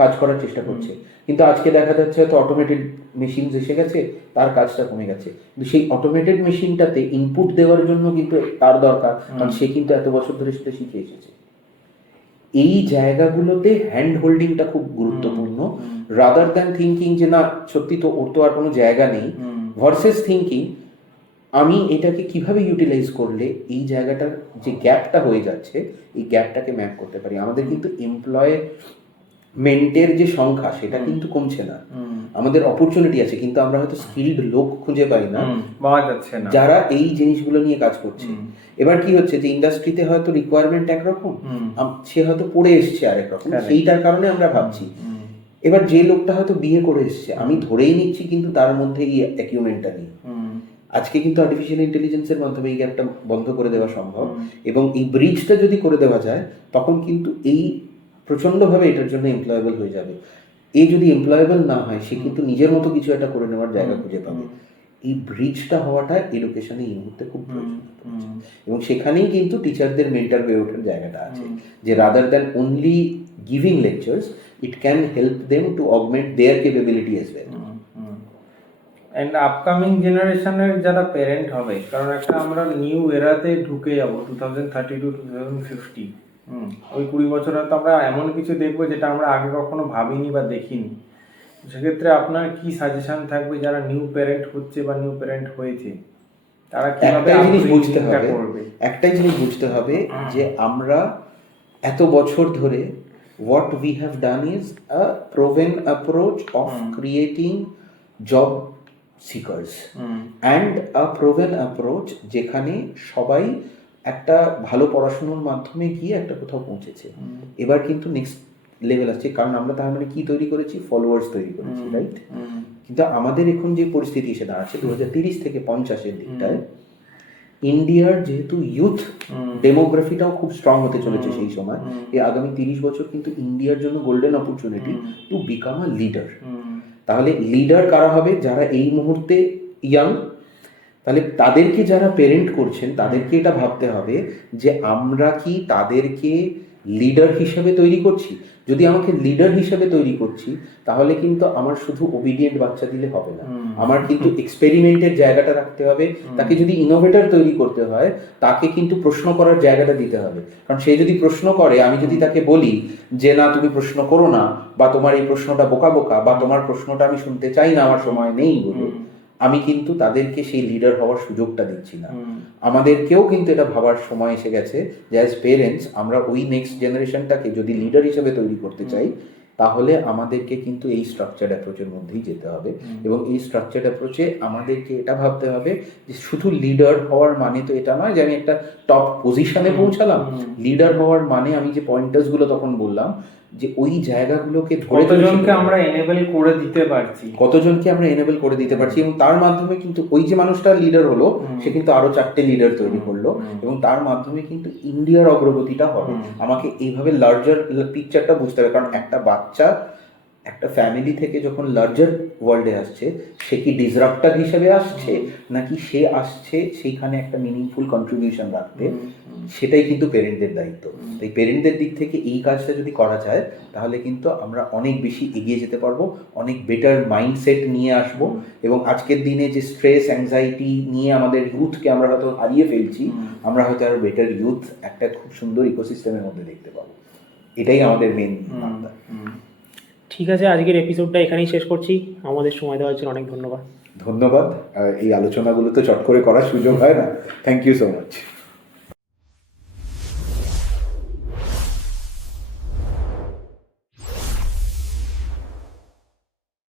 কাজ করার চেষ্টা করছে, কিন্তু আজকে দেখা যাচ্ছে হয়তো অটোমেটেড মেশিন এসে গেছে, তার কাজটা কমে গেছে, কিন্তু সেই অটোমেটেড মেশিনটাতে ইনপুট দেওয়ার জন্য কিন্তু তার দরকার, কারণ সে কিন্তু এত বছর ধরে সেটা শিখে এসেছে। এই জায়গাগুলোতে হ্যান্ড হোল্ডিংটা খুব গুরুত্বপূর্ণ, রাদার দ্যান থিঙ্কিং যে না সত্যি তো ওর তো আর কোনো জায়গা নেই, ভার্সেস থিঙ্কিং আমি এটাকে কিভাবে ইউটিলাইজ করলে এই জায়গাটার যে গ্যাপটা হয়ে যাচ্ছে এই গ্যাপটাকে ম্যাপ করতে পারি। আমাদের কিন্তু এমপ্লয়মেন্টের যে সংখ্যা সেটা কিন্তু কমছে না, আমাদের অপরচুনিটি আছে, কিন্তু আমরা হয়তো স্কিলড লোক খুঁজে পাই না, পাওয়া যাচ্ছে না, যারা এই জিনিসগুলো নিয়ে কাজ করছে। এবার কি হচ্ছে যে ইন্ডাস্ট্রিতে হয়তো রিকোয়ারমেন্ট একরকম, সে হয়তো পড়ে এসছে আরেক রকম, সেইটার কারণে আমরা ভাবছি। এবার যে লোকটা হয়তো বিয়ে করে এসছে, আমি ধরেই নিচ্ছি কিন্তু তার মধ্যে এই অ্যাকিউমেন্টটা নেই। আজকে কিন্তু আর্টিফিশিয়াল ইন্টেলিজেন্সের মাধ্যমে এই গ্যাপটা বন্ধ করে দেওয়া সম্ভব, এবং এই ব্রিজটা যদি করে দেওয়া যায় তখন কিন্তু এই প্রচণ্ডভাবে এটার জন্য এমপ্লয়েবল হয়ে যাবে। এই যদি এমপ্লয়েবল না হয় সে কিন্তু নিজের মতো কিছু একটা করে নেওয়ার জায়গা খুঁজে পাবে। এই ব্রিজটা হওয়াটা এডুকেশনে এই মুহূর্তে খুব প্রয়োজন, এবং সেখানেই কিন্তু টিচারদের মেন্টর হয়ে ওঠার জায়গাটা আছে, যে rather than only giving lectures it can help them to augment their capability as well. And upcoming জেনারেশনের যারা প্যারেন্ট হবে, কারণ একটা আমরা নিউ এরাতে ঢুকে যাবো 2030 to 2050, ওই 20 বছর হয়তো আমরা এমন কিছু দেখবো যেটা আমরা আগে কখনো ভাবিনি বা দেখিনি। সেক্ষেত্রে আপনার কি সাজেশন থাকবে যারা নিউ প্যারেন্ট হচ্ছে বা নিউ প্যারেন্ট হয়েছে, তারা কিভাবে একটাই জিনিস বুঝতে হবে যে আমরা এত বছর ধরে what we have done is a proven approach of creating job seekers and a proven approach যেখানে সবাই একটা ভালো পড়াশোনার মাধ্যমে গিয়ে একটা কোথাও পৌঁছেছে। এবার কিন্তু নেক্সট লেভেল আসছে, কারণ আমরা তার মানে কি তৈরি করেছি, ফলোয়ার্স তৈরি করেছি, রাইট? কিন্তু আমাদের এখন যে পরিস্থিতি এসে দাঁড়াচ্ছে 2030 থেকে 50-এর দিকটায়, ইন্ডিয়ার যেহেতু ইউথ ডেমোগ্রাফিটাও খুব স্ট্রং হতে চলেছে সেই সময়, এই আগামী 30 বছর কিন্তু ইন্ডিয়ার জন্য golden opportunity to become a leader. তাহলে লিডার কারা হবে? যারা এই মুহূর্তে ইয়াং, তাহলে তাদেরকে যারা পেরেন্ট করছেন তাদেরকে এটা ভাবতে হবে যে আমরা কি তাদেরকে লিডার হিসেবে তৈরি করছি। যদি আমাকে লিডার হিসেবে তৈরি করছি তাহলে কিন্তু আমার শুধু ওবিডিয়েন্ট বাচ্চা দিলে হবে না, আমার কিন্তু এক্সপেরিমেন্টের জায়গাটা রাখতে হবে। তাকে যদি ইনোভেটর তৈরি করতে হয় তাকে কিন্তু প্রশ্ন করার জায়গাটা দিতে হবে, কারণ সে যদি প্রশ্ন করে, আমি যদি তাকে বলি যে না তুমি প্রশ্ন করো না, বা তোমার এই প্রশ্নটা বোকা বোকা, বা তোমার প্রশ্নটা আমি শুনতে চাই না, আমার সময় নেই বলে, আমি কিন্তু তাদেরকে সেই লিডার হওয়ার সুযোগটা দিচ্ছি না। আমাদেরকেও কিন্তু এটা ভাবার সময় এসে গেছে যে অ্যাজ পেরেন্টস আমরা ওই নেক্সট জেনারেশনটাকে যদি লিডার হিসেবে তৈরি করতে চাই তাহলে আমাদেরকে কিন্তু এই স্ট্রাকচার্ড অ্যাপ্রোচের মধ্যেই যেতে হবে। এবং এই স্ট্রাকচার্ড অ্যাপ্রোচে আমাদেরকে এটা ভাবতে হবে যে শুধু লিডার হওয়ার মানে তো এটা নয় যে আমি একটা টপ পজিশনে পৌঁছালাম। লিডার হওয়ার মানে আমি যে পয়েন্টার্সগুলো তখন বললাম যে ওই জায়গাগুলোকে কতজনকে আমরা এনেবল করে দিতে পারছি, এবং তার মাধ্যমে কিন্তু ওই যে মানুষটা লিডার হলো সে কিন্তু আরো 4টে লিডার তৈরি করলো, এবং তার মাধ্যমে কিন্তু ইন্ডিয়ার অগ্রগতিটা হবে। আমাকে এইভাবে লার্জার পিকচারটা বুঝতে হবে, কারণ একটা বাচ্চা একটা ফ্যামিলি থেকে যখন লার্জার ওয়ার্ল্ডে আসছে সে কি ডিসরাপ্টার হিসেবে আসছে নাকি সে আসছে সেইখানে একটা মিনিংফুল কন্ট্রিবিউশন রাখতে। সেটাই কিন্তু পেরেন্টদের দায়িত্ব। তাই পেরেন্টদের দিক থেকে এই কাজটা যদি করা যায় তাহলে কিন্তু আমরা অনেক বেশি এগিয়ে যেতে পারবো, অনেক বেটার মাইন্ডসেট নিয়ে আসবো, এবং আজকের দিনে যে স্ট্রেস অ্যাংজাইটি নিয়ে আমাদের ইউথকে আমরা হয়তো হারিয়ে ফেলছি, আমরা হয়তো আরো বেটার ইউথ একটা খুব সুন্দর ইকোসিস্টেমের মধ্যে দেখতে পাবো। এটাই আমাদের মেন বার্তা। ঠিক আছে, আজকের এপিসোডটা এখানেই শেষ করছি। আমাদের সময় দেওয়ার জন্য অনেক ধন্যবাদ। ধন্যবাদ। এই আলোচনাগুলো তো চট করে করার সুযোগ হয় না। Thank you so much.